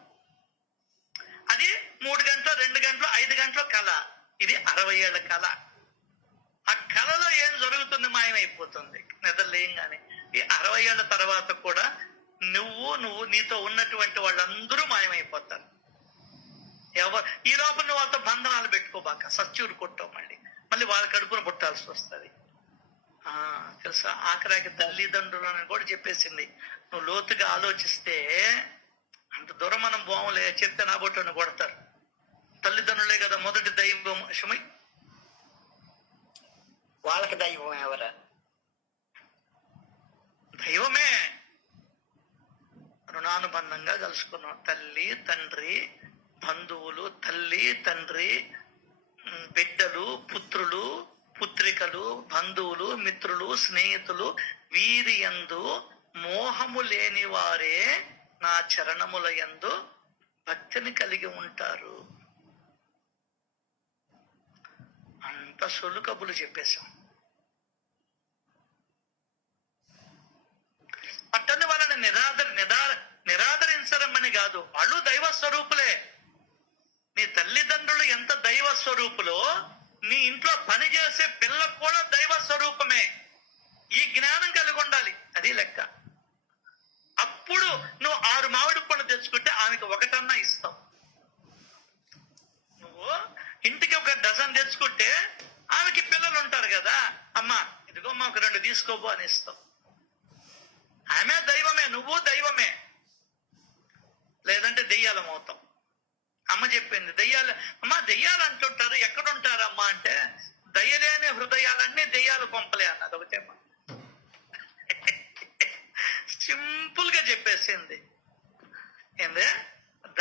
అది 3 గంటలు 2 గంటలు 5 గంటలు కళ. ఇది 60 ఏళ్ళ కళ. ఆ కళలో ఏం జరుగుతుంది? మాయమైపోతుంది నిద్రలేయంగానే. ఈ 60 ఏళ్ళ తర్వాత కూడా నువ్వు నీతో ఉన్నటువంటి వాళ్ళందరూ మాయమైపోతారు. ఈ లోపల నువ్వు వాళ్ళతో బంధనాలు పెట్టుకోబాక, సచ్చూరు కొట్టావు, మళ్ళీ వాళ్ళ కడుపున పుట్టాల్సి వస్తుంది. తెలుసా, ఆఖరాకి తల్లిదండ్రులని కూడా చెప్పేసింది. నువ్వు లోతుగా ఆలోచిస్తే అంత దూరం మనం బాగులే, చెప్తే నా బొట్టుని కొడతారు. తల్లిదండ్రులే కదా మొదటి దైవం. శమై వాళ్ళకి దైవం ఎవరా? దైవమే. రుణానుబంధంగా కలుసుకున్నాం. తల్లి తండ్రి బంధువులు, తల్లి తండ్రి బిడ్డలు, పుత్రులు పుత్రికలు, బంధువులు మిత్రులు స్నేహితులు, వీరి యందు మోహము లేని వారే నా చరణముల యందు భక్తిని కలిగి ఉంటారు. అంత సొల్లు కబులు చెప్పేశాం. అట్టని వాళ్ళని నిరాదరించరమని కాదు, వాళ్ళు దైవ స్వరూపులే. నీ తల్లిదండ్రులు ఎంత దైవ స్వరూపులో, నీ ఇంట్లో పని చేసే పిల్ల కూడా దైవ స్వరూపమే. ఈ జ్ఞానం కలిగి ఉండాలి. అది లెక్క. అప్పుడు నువ్వు 6 మామిడి పళ్ళు తెచ్చుకుంటే ఆమెకు 1 ఇస్తావు. నువ్వు ఇంటికి 1 డజన్ తెచ్చుకుంటే ఆమెకి పిల్లలు ఉంటారు కదా, అమ్మా ఇదిగో మాకు 2 తీసుకోబో అని ఇస్తావు. ఆమె దైవమే, నువ్వు దైవమే. లేదంటే దెయ్యాలం అవుతాం. అమ్మ చెప్పింది, దెయ్యాలు అంటుంటారు, ఎక్కడుంటారమ్మా అంటే, దయ్యలేని హృదయాలన్నీ దెయ్యాలు పంపలే అన్నది ఒకటే. సింపుల్ గా చెప్పేసింది. ఏందే,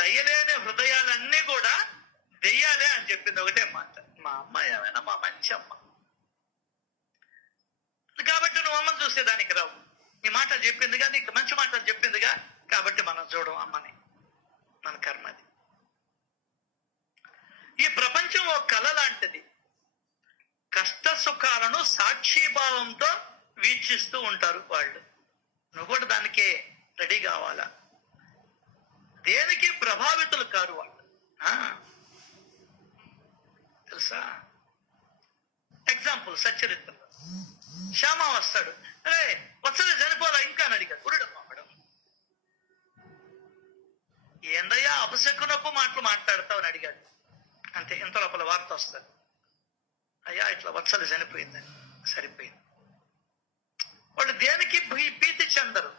దయ్యలేని హృదయాలన్నీ కూడా దెయ్యాలే అని చెప్పింది ఒకటే మాట. మా అమ్మ ఏమైనా మా మంచి అమ్మ కాబట్టి నువ్వు అమ్మని చూసేదానికి రావు. నీ మాట చెప్పిందిగా, నీకు మంచి మాటలు చెప్పిందిగా, కాబట్టి మనం చూడం అమ్మని. మన కర్మది. ఈ ప్రపంచం ఒక కళ లాంటిది. కష్ట సుఖాలను సాక్షిభావంతో వీక్షిస్తూ ఉంటారు వాళ్ళు. నువ్వు కూడా దానికే రెడీ కావాలా. దేనికి ప్రభావితులు కారు వాళ్ళు. తెలుసా, ఎగ్జాంపుల్ సచ్చరిత్రలో శ్యామ వస్తాడు. అరే వత్సలే చనిపోలా ఇంకా అని అడిగాడు. గురుడమ్మా మేడం, ఏందయ్యా అపశకునపు మాటలు మాట్లాడతావు అని అడిగాడు. అంతే, ఇంత లోపల వార్త వస్తుంది. అయ్యా ఇట్లా వత్సలు చనిపోయిందని. సరిపోయింది. వాళ్ళు దేనికి భీతి చెందరు,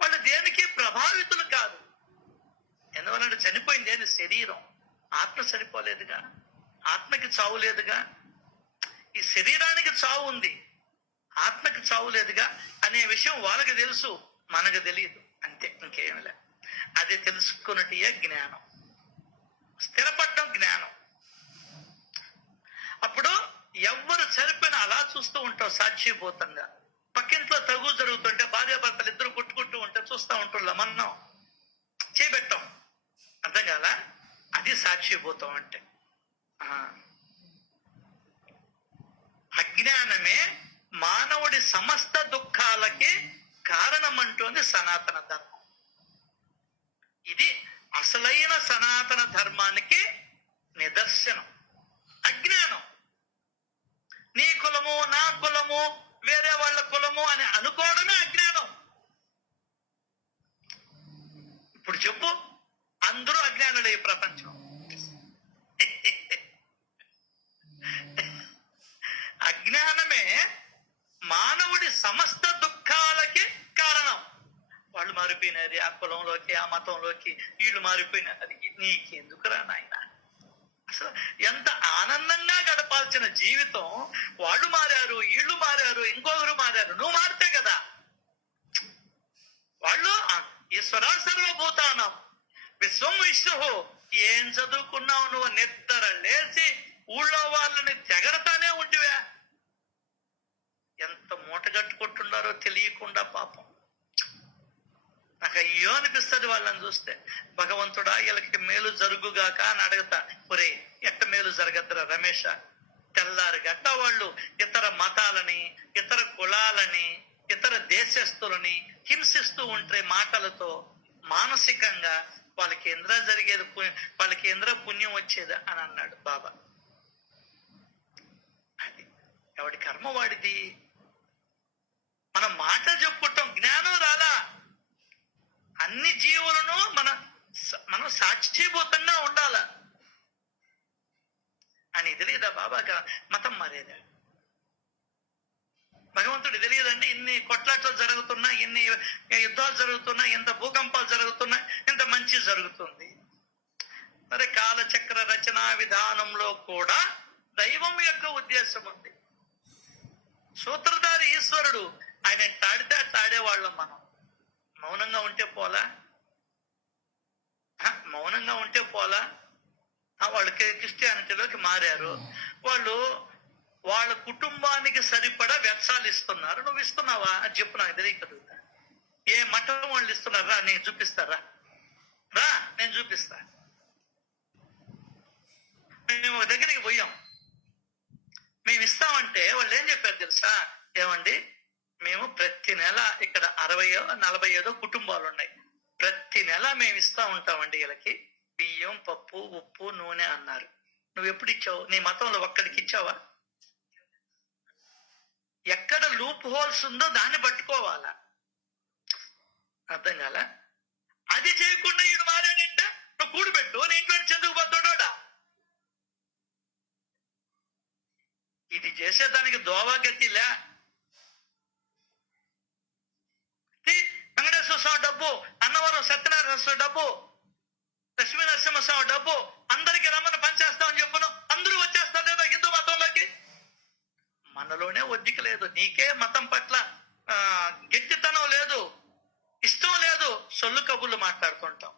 వాళ్ళు దేనికి ప్రభావితులు కాదు. ఎందువల్లంటే చనిపోయింది ఏది? శరీరం. ఆత్మ చనిపోలేదుగా, ఆత్మకి చావు లేదుగా. ఈ శరీరానికి చావు ఉంది, ఆత్మకి చావు లేదుగా అనే విషయం వాళ్ళకి తెలుసు, మనకు తెలియదు. అంతే, ఇంకేం లే. అది తెలుసుకున్నట్టే జ్ఞానం, స్థిరపడడం జ్ఞానం. అప్పుడు ఎవ్వరు చనిపోయినా అలా చూస్తూ ఉంటావు సాక్షిభూతంగా. పక్కింట్లో తగు జరుగుతుంటే భార్యాభర్తలు ఇద్దరు కొట్టుకుంటూ ఉంటే చూస్తూ ఉంటున్నా మనం చేపెట్టాం. అర్థం కాలా? అది సాక్షిభూతం అంటే. అజ్ఞానమే మానవుడి సమస్త దుఃఖాలకి కారణమంటోంది సనాతన ధర్మం. ఇది అసలైన సనాతన ధర్మానికి నిదర్శనం. అజ్ఞానం. నీ కులము నా కులము వేరే వాళ్ళ కులము అని అనుకోవడమే అజ్ఞానం. ఇప్పుడు చెప్పు, అందరూ అజ్ఞానులే ఈ ప్రపంచం. అజ్ఞానమే మానవుడి సమస్త దుఃఖాలకి కారణం. వాళ్ళు మరి మారిపోయినది, ఆ కులంలోకి ఆ మతంలోకి వీళ్ళు మారిపోయినారు. అది నీకెందుకురా నాయన? అసలు ఎంత ఆనందంగా గడపాల్సిన జీవితం, వాళ్ళు మారారు, వీళ్ళు మారారు, ఇంకొకరు మారారు, నువ్వు మారితే కదా. వాళ్ళు ఈశ్వరా సర్వభూతానం విశ్వం విష్ణు. ఏం చదువుకున్నావు నువ్వు? నిద్ర లేచి ఊళ్ళో వాళ్ళని తెగడతానే ఉంటివే. ఎంత మూట కట్టుకుంటున్నారో తెలియకుండా పాపం. నాకు అయ్యో అనిపిస్తుంది వాళ్ళని చూస్తే. భగవంతుడా వీళ్ళకి మేలు జరుగుగాక అని అడగతా. ఒరే ఎట్ట మేలు జరగద్దురా రమేష? తెల్లారి గట్ట వాళ్ళు ఇతర మతాలని, ఇతర కులాలని, ఇతర దేశస్తులని హింసిస్తూ ఉంటే మాటలతో మానసికంగా వాళ్ళకి ఎంద్ర జరిగేది, వాళ్ళకి ఎంద్ర పుణ్యం వచ్చేది అని అన్నాడు బాబా. అది ఎవడి కర్మ వాడిది. మనం మాట చెప్పుకుంటాం, జ్ఞానం రాలా. అన్ని జీవులను మనం సాక్షిభూతంగా ఉండాల అని తెలియదా బాబాగా? మతం మారేదా? భగవంతుడు తెలియదండి ఇన్ని కొట్లాట్లు జరుగుతున్నా, ఇన్ని యుద్ధాలు జరుగుతున్నా, ఇంత భూకంపాలు జరుగుతున్నా, ఇంత మంచి జరుగుతుంది. మరి కాలచక్ర రచనా విధానంలో కూడా దైవం యొక్క ఉద్దేశం ఉంది. సూత్రధారి ఈశ్వరుడు, ఆయన తాడితే తాడేవాళ్ళం మనం. మౌనంగా ఉంటే పోలా? మౌనంగా ఉంటే పోలా? వాళ్ళకి క్రిస్టియానిటీలోకి మారారు. వాళ్ళు వాళ్ళ కుటుంబానికి సరిపడా వెచ్చాలు ఇస్తున్నారు. నువ్వు ఇస్తున్నావా అని చెప్పు, నాకు తెలియదు. ఏ మఠం వాళ్ళు ఇస్తున్నారా? నేను చూపిస్తారా? రా నేను చూపిస్తా. మేము ఒక దగ్గరికి పోయాం. మేము ఇస్తామంటే వాళ్ళు ఏం చెప్పారు తెలుసా? ఏమండి మేము ప్రతి నెల ఇక్కడ 40-45 కుటుంబాలు ఉన్నాయి. ప్రతి నెల మేము ఇస్తా ఉంటామండి వీళ్ళకి బియ్యం, పప్పు, ఉప్పు, నూనె అన్నారు. నువ్వు ఎప్పుడు ఇచ్చావు? నీ మతంలో ఒక్కడికి ఇచ్చావా? ఎక్కడ లూప్ హోల్స్ ఉందో దాన్ని పట్టుకోవాలా. అర్థం కాల? అది చేయకుండా ఈడు మారాడంటే నువ్వు కూడిపెట్టు, నీ ఇంట్లో చెందుకు పోతాడా? ఇది చేసేదానికి దోవాగతిలే. వెంకటేశ్వర స్వామి డబ్బు, అన్నవరం సత్యనారాయణ స్వామి డబ్బు, లక్ష్మీ నరసింహస్వామి డబ్బు, అందరికి రమ్మని పనిచేస్తామని చెప్పును. అందరూ వచ్చేస్తారు లేదా హిందూ మతంలోకి? మనలోనే ఒద్దిక లేదు. నీకే మతం పట్ల గట్టితనం లేదు, ఇష్టం లేదు, సొల్లు కబుర్లు మాట్లాడుతుంటాం.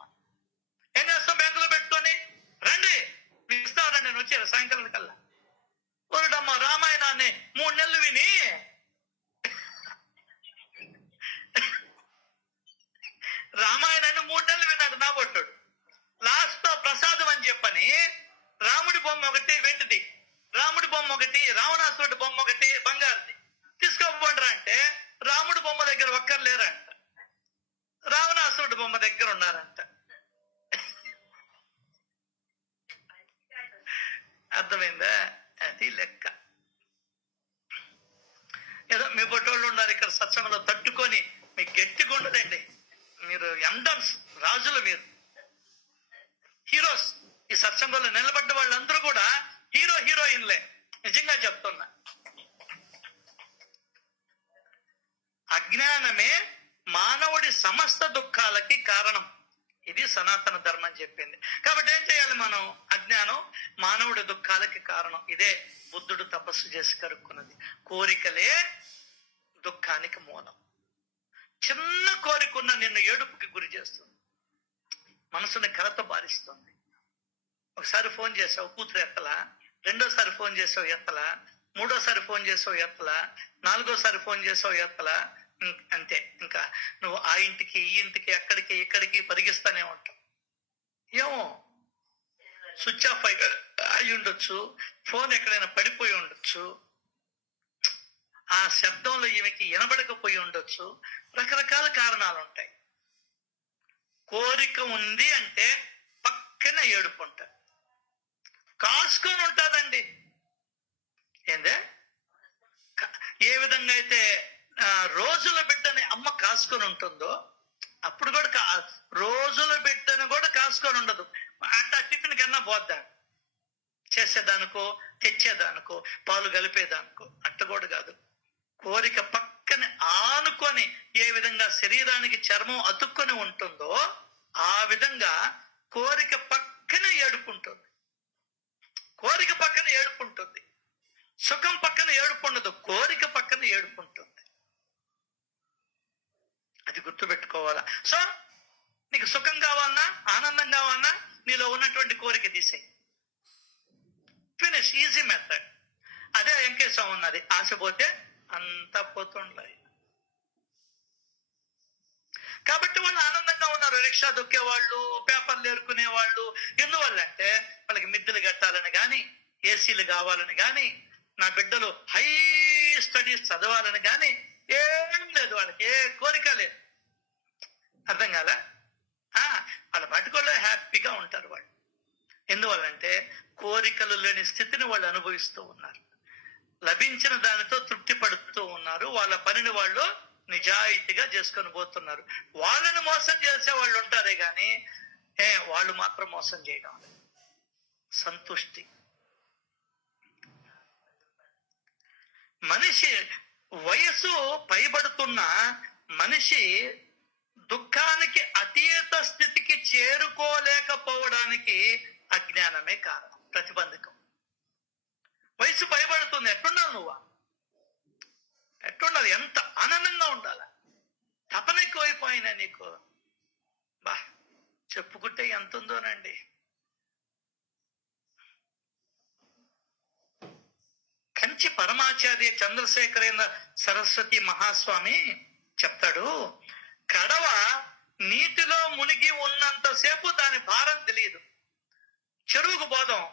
ఏం చేస్తాం? బ్యాంకులో పెట్టుకొని రండి మీకు ఇస్తారండి. నేను వచ్చారు సాయంకాలం కల్లా. ఒరుడమ్మ రామాయణాన్ని 3 నెలలు విని రామాయణాన్ని 3 నెలలు విన్నాడు నా బొట్టుడు. లాస్ట్ తో ప్రసాదం అని చెప్పని రాముడి బొమ్మ ఒకటి వెండిది, రాముడి బొమ్మ ఒకటి, రావణాసురుడి బొమ్మ ఒకటి బంగారుది తీసుకోపోండ్రా అంటే రాముడి బొమ్మ దగ్గర ఒక్కరు లేరంట, రావణాసురుడి బొమ్మ దగ్గర ఉన్నారంట. అర్థమైందా? అది లెక్క. ఏదో మీ బొట్టోళ్ళు ఉన్నారు ఇక్కడ సత్సంగంలో, తట్టుకొని మీకు గట్టిగా ఉండదండి. మీరు ఎండమ్స్, రాజులు, మీరు హీరోస్. ఈ సత్సంగంలో నిలబడ్డ వాళ్ళందరూ కూడా హీరోయిన్లే. నిజంగా చెప్తున్నా. అజ్ఞానమే మానవుడి సమస్త దుఃఖాలకి కారణం. ఇది సనాతన ధర్మం చెప్పింది. కాబట్టి ఏం చేయాలి మనం? అజ్ఞానం మానవుడి దుఃఖాలకి కారణం. ఇదే బుద్ధుడు తపస్సు చేసి కరుక్కున్నది. కోరికలే దుఃఖానికి మూలం. చిన్న కోరికున్న నిన్ను ఏడుపుకి గురి చేస్తుంది, మనసుని కలత బారిస్తుంది. ఒకసారి ఫోన్ చేసావు, కూతురు ఎత్తలా. రెండోసారి ఫోన్ చేసావు, ఎత్తలా. మూడోసారి ఫోన్ చేసావు, ఎత్తలా. నాలుగోసారి ఫోన్ చేసావు, ఎత్తలా. అంతే. ఇంకా నువ్వు ఆ ఇంటికి ఈ ఇంటికి అక్కడికి ఇక్కడికి పరిగిస్తానే ఉంటావు. ఏమో స్విచ్ ఆఫ్ అయి ఉండొచ్చు, ఫోన్ ఎక్కడైనా పడిపోయి ఉండొచ్చు, ఆ శబ్దంలో ఈమెకి వినబడకపోయి ఉండొచ్చు. రకరకాల కారణాలు ఉంటాయి. కోరిక ఉంది అంటే పక్కన ఏడుపు ఉంటుంది, కాసుకొని ఉంటుందండి. ఏందే? ఏ విధంగా అయితే రోజుల బిడ్డని అమ్మ కాసుకొని ఉంటుందో, అప్పుడు కూడా రోజుల బిడ్డని కూడా కాసుకొని ఉండదు. అట్లా టిఫిన్ కన్నా పోద్దా, చేసేదానికో తెచ్చేదానికో పాలు కలిపేదానికో. అట్ట కూడా కాదు. కోరిక పక్కనే ఆనుకొని ఏ విధంగా శరీరానికి చర్మం అతుక్కొని ఉంటుందో ఆ విధంగా కోరిక పక్కన ఏడుపుంటుంది. కోరిక పక్కన ఏడుపుంటుంది. సుఖం పక్కన ఏడుపు ఉండదు, కోరిక పక్కన ఏడుపుంటుంది. అది గుర్తుపెట్టుకోవాలా. సో నీకు సుఖం కావాలన్నా, ఆనందం కావాలన్నా, నీలో ఉన్నటువంటి కోరిక తీసేయి. Finish, easy method. అదే వెంకటేశం ఉన్నది. ఆశ పోతే అంతా పోతుండాలి. కాబట్టి వాళ్ళు ఆనందంగా ఉన్నారు. రిక్షా దొక్కే వాళ్ళు, పేపర్లు ఏరుకునే వాళ్ళు. ఎందువల్లంటే వాళ్ళకి మిద్దెలు కట్టాలని గాని, ఏసీలు కావాలని గాని, నా బిడ్డలు హై స్టడీస్ చదవాలని గాని ఏం లేదు. వాళ్ళకి ఏ కోరిక లేదు. అర్థం కాలా? వాళ్ళ పట్టుకోలే హ్యాపీగా ఉంటారు వాళ్ళు. ఎందువల్లంటే కోరికలు లేని స్థితిని వాళ్ళు అనుభవిస్తూ ఉన్నారు. లభించిన దానితో తృప్తి పడుతూ ఉన్నారు. వాళ్ళ పనిని వాళ్ళు నిజాయితీగా చేసుకొని పోతున్నారు. వాళ్ళని మోసం చేసే వాళ్ళు ఉంటారే గాని వాళ్ళు మాత్రం మోసం చేయడం లేదు. సంతుష్టి. మనిషి వయసు పైబడుతున్న మనిషి దుఃఖానికి అతీత స్థితికి చేరుకోలేకపోవడానికి అజ్ఞానమే కారణం, ప్రతిబంధకం. వయసు పైబడుతుంది. ఎట్లున్నావు నువ్వు? ఎట్లుండాలి? ఎంత ఆనందంగా ఉండాలి? తపన ఎక్కువైపోయినా నీకు. బా చెప్పుకుంటే ఎంత ఉందోనండి. కంచి పరమాచార్య చంద్రశేఖరేంద్ర సరస్వతి మహాస్వామి చెప్తాడు, కడవ నీటిలో మునిగి ఉన్నంతసేపు దాని భారం తెలియదు. చెరువుకు పోదాం,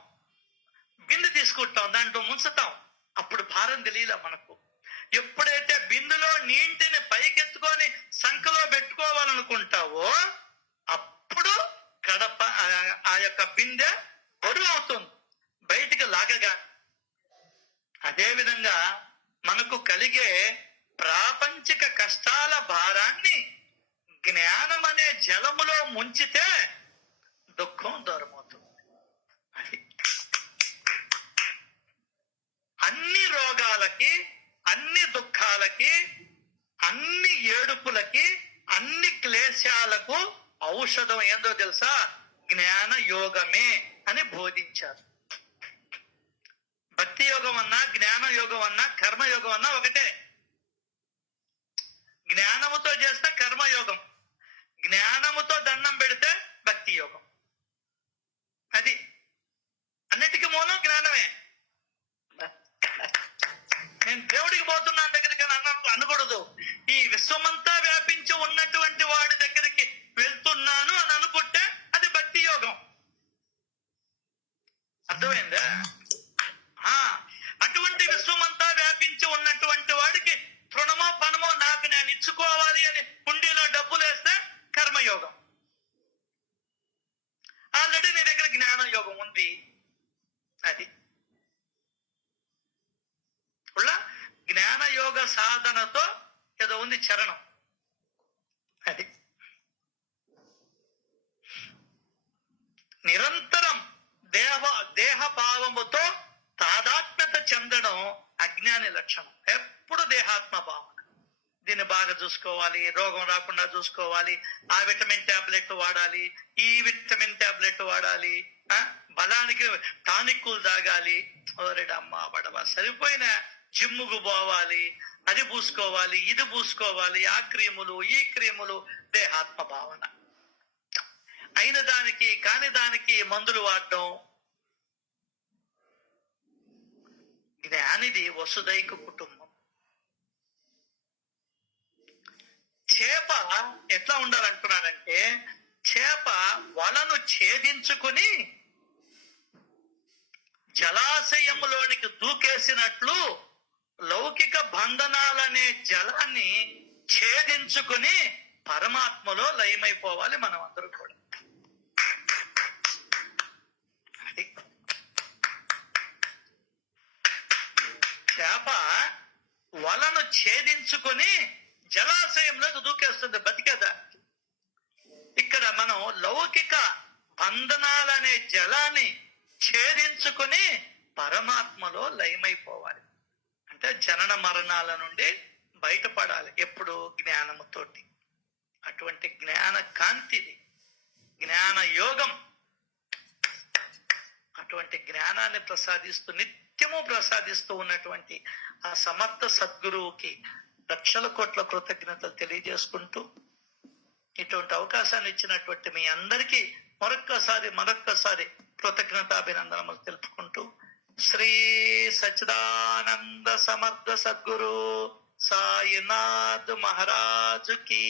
బిందె తీసుకుంటాం, దాంట్లో ముంచుతాం, అప్పుడు భారం తెలియలే మనకు. ఎప్పుడైతే బిందులో నీటిని పైకెత్తుకొని సంకలో పెట్టుకోవాలనుకుంటావో అప్పుడు కడప ఆ యొక్క బిందె బరువు అవుతుంది బయటికి లాగగా. అదేవిధంగా మనకు కలిగే ప్రాపంచిక కష్టాల భారాన్ని జ్ఞానం అనే జలములో ముంచితే దుఃఖం దూరమవుతుంది. అది అన్ని రోగాలకి, అన్ని దుఃఖాలకి, అన్ని ఏడుపులకి, అన్ని క్లేశాలకు ఔషధం ఏందో తెలుసా? జ్ఞాన యోగమే అని బోధించారు. భక్తి యోగం అన్నా, జ్ఞాన యోగం అన్నా, కర్మయోగం అన్నా ఒకటే. జ్ఞానముతో చేస్తే కర్మయోగం, జ్ఞానముతో దండం పెడితే భక్తి యోగం. అది అన్నిటికీ మూలం జ్ఞానమే. నేను దేవుడికి పోతున్నాను దగ్గరికి అనకూడదు. ఈ విశ్వమంతా వ్యాపించి ఉన్నటువంటి వాడి దగ్గరికి వెళ్తున్నాను అని అనుకుంటే అది భక్తి యోగం. అర్థమైందా? అటువంటి విశ్వమంతా వ్యాపించి ఉన్నటువంటి వాడికి తృణమో పణమో నాకు నేను ఇచ్చుకోవాలి అని హుండీలో డబ్బులు వేస్తే కర్మయోగం. ఆల్రెడీ నీ దగ్గర జ్ఞాన యోగం ఉంది. అది జ్ఞాన యోగ సాధనతో ఏదో ఉంది చరణం. అది నిరంతరం దేహ భావముతో తాదాత్మ్యత చెందడం అజ్ఞాని లక్షణం. ఎప్పుడు దేహాత్మ భావన. దీన్ని బాగా చూసుకోవాలి, రోగం రాకుండా చూసుకోవాలి, ఆ విటమిన్ టాబ్లెట్ వాడాలి, ఈ విటమిన్ టాబ్లెట్ వాడాలి, బలానికి టానిక్కులు తాగాలి. ఓరెడమ్మా బడవా సరిపోయిన జిమ్ముకు పోవాలి, అది పూసుకోవాలి, ఇది పూసుకోవాలి, ఆ క్రీములు ఈ క్రీములు. దేహాత్మ భావన. అయిన దానికి కాని దానికి మందులు వాడడం. జ్ఞానిది వసుదైక కుటుంబం. చేప ఎట్లా ఉండాలంటున్నాడంటే, చేప వలను ఛేదించుకుని జలాశయంలోనికి దూకేసినట్లు లౌకిక బంధనాలనే జలాన్ని ఛేదించుకుని పరమాత్మలో లయమైపోవాలి మనం అందరూ కూడా. అది చేప వలను ఛేదించుకుని జలాశయంలోకి దూకేస్తుంది బతికేదానికి. ఇక్కడ మనం లౌకిక బంధనాలనే జలాన్ని ఛేదించుకుని పరమాత్మలో లయమైపోవాలి. అంటే జనన మరణాల నుండి బయటపడాలి ఎప్పుడు జ్ఞానముతోటి. అటువంటి జ్ఞాన కాంతిది, జ్ఞాన యోగం. అటువంటి జ్ఞానాన్ని ప్రసాదిస్తూ నిత్యము ప్రసాదిస్తూ ఉన్నటువంటి ఆ సమర్థ సద్గురువుకి లక్షల కోట్ల కృతజ్ఞతలు తెలియజేసుకుంటూ, ఇటువంటి అవకాశాన్ని ఇచ్చినటువంటి మీ అందరికీ మరొక్కసారి కృతజ్ఞతాభినందనములు తెలుపుకుంటూ, శ్రీ సచ్చిదానంద సమర్థ సద్గురు సాయినాథ్ మహారాజుకి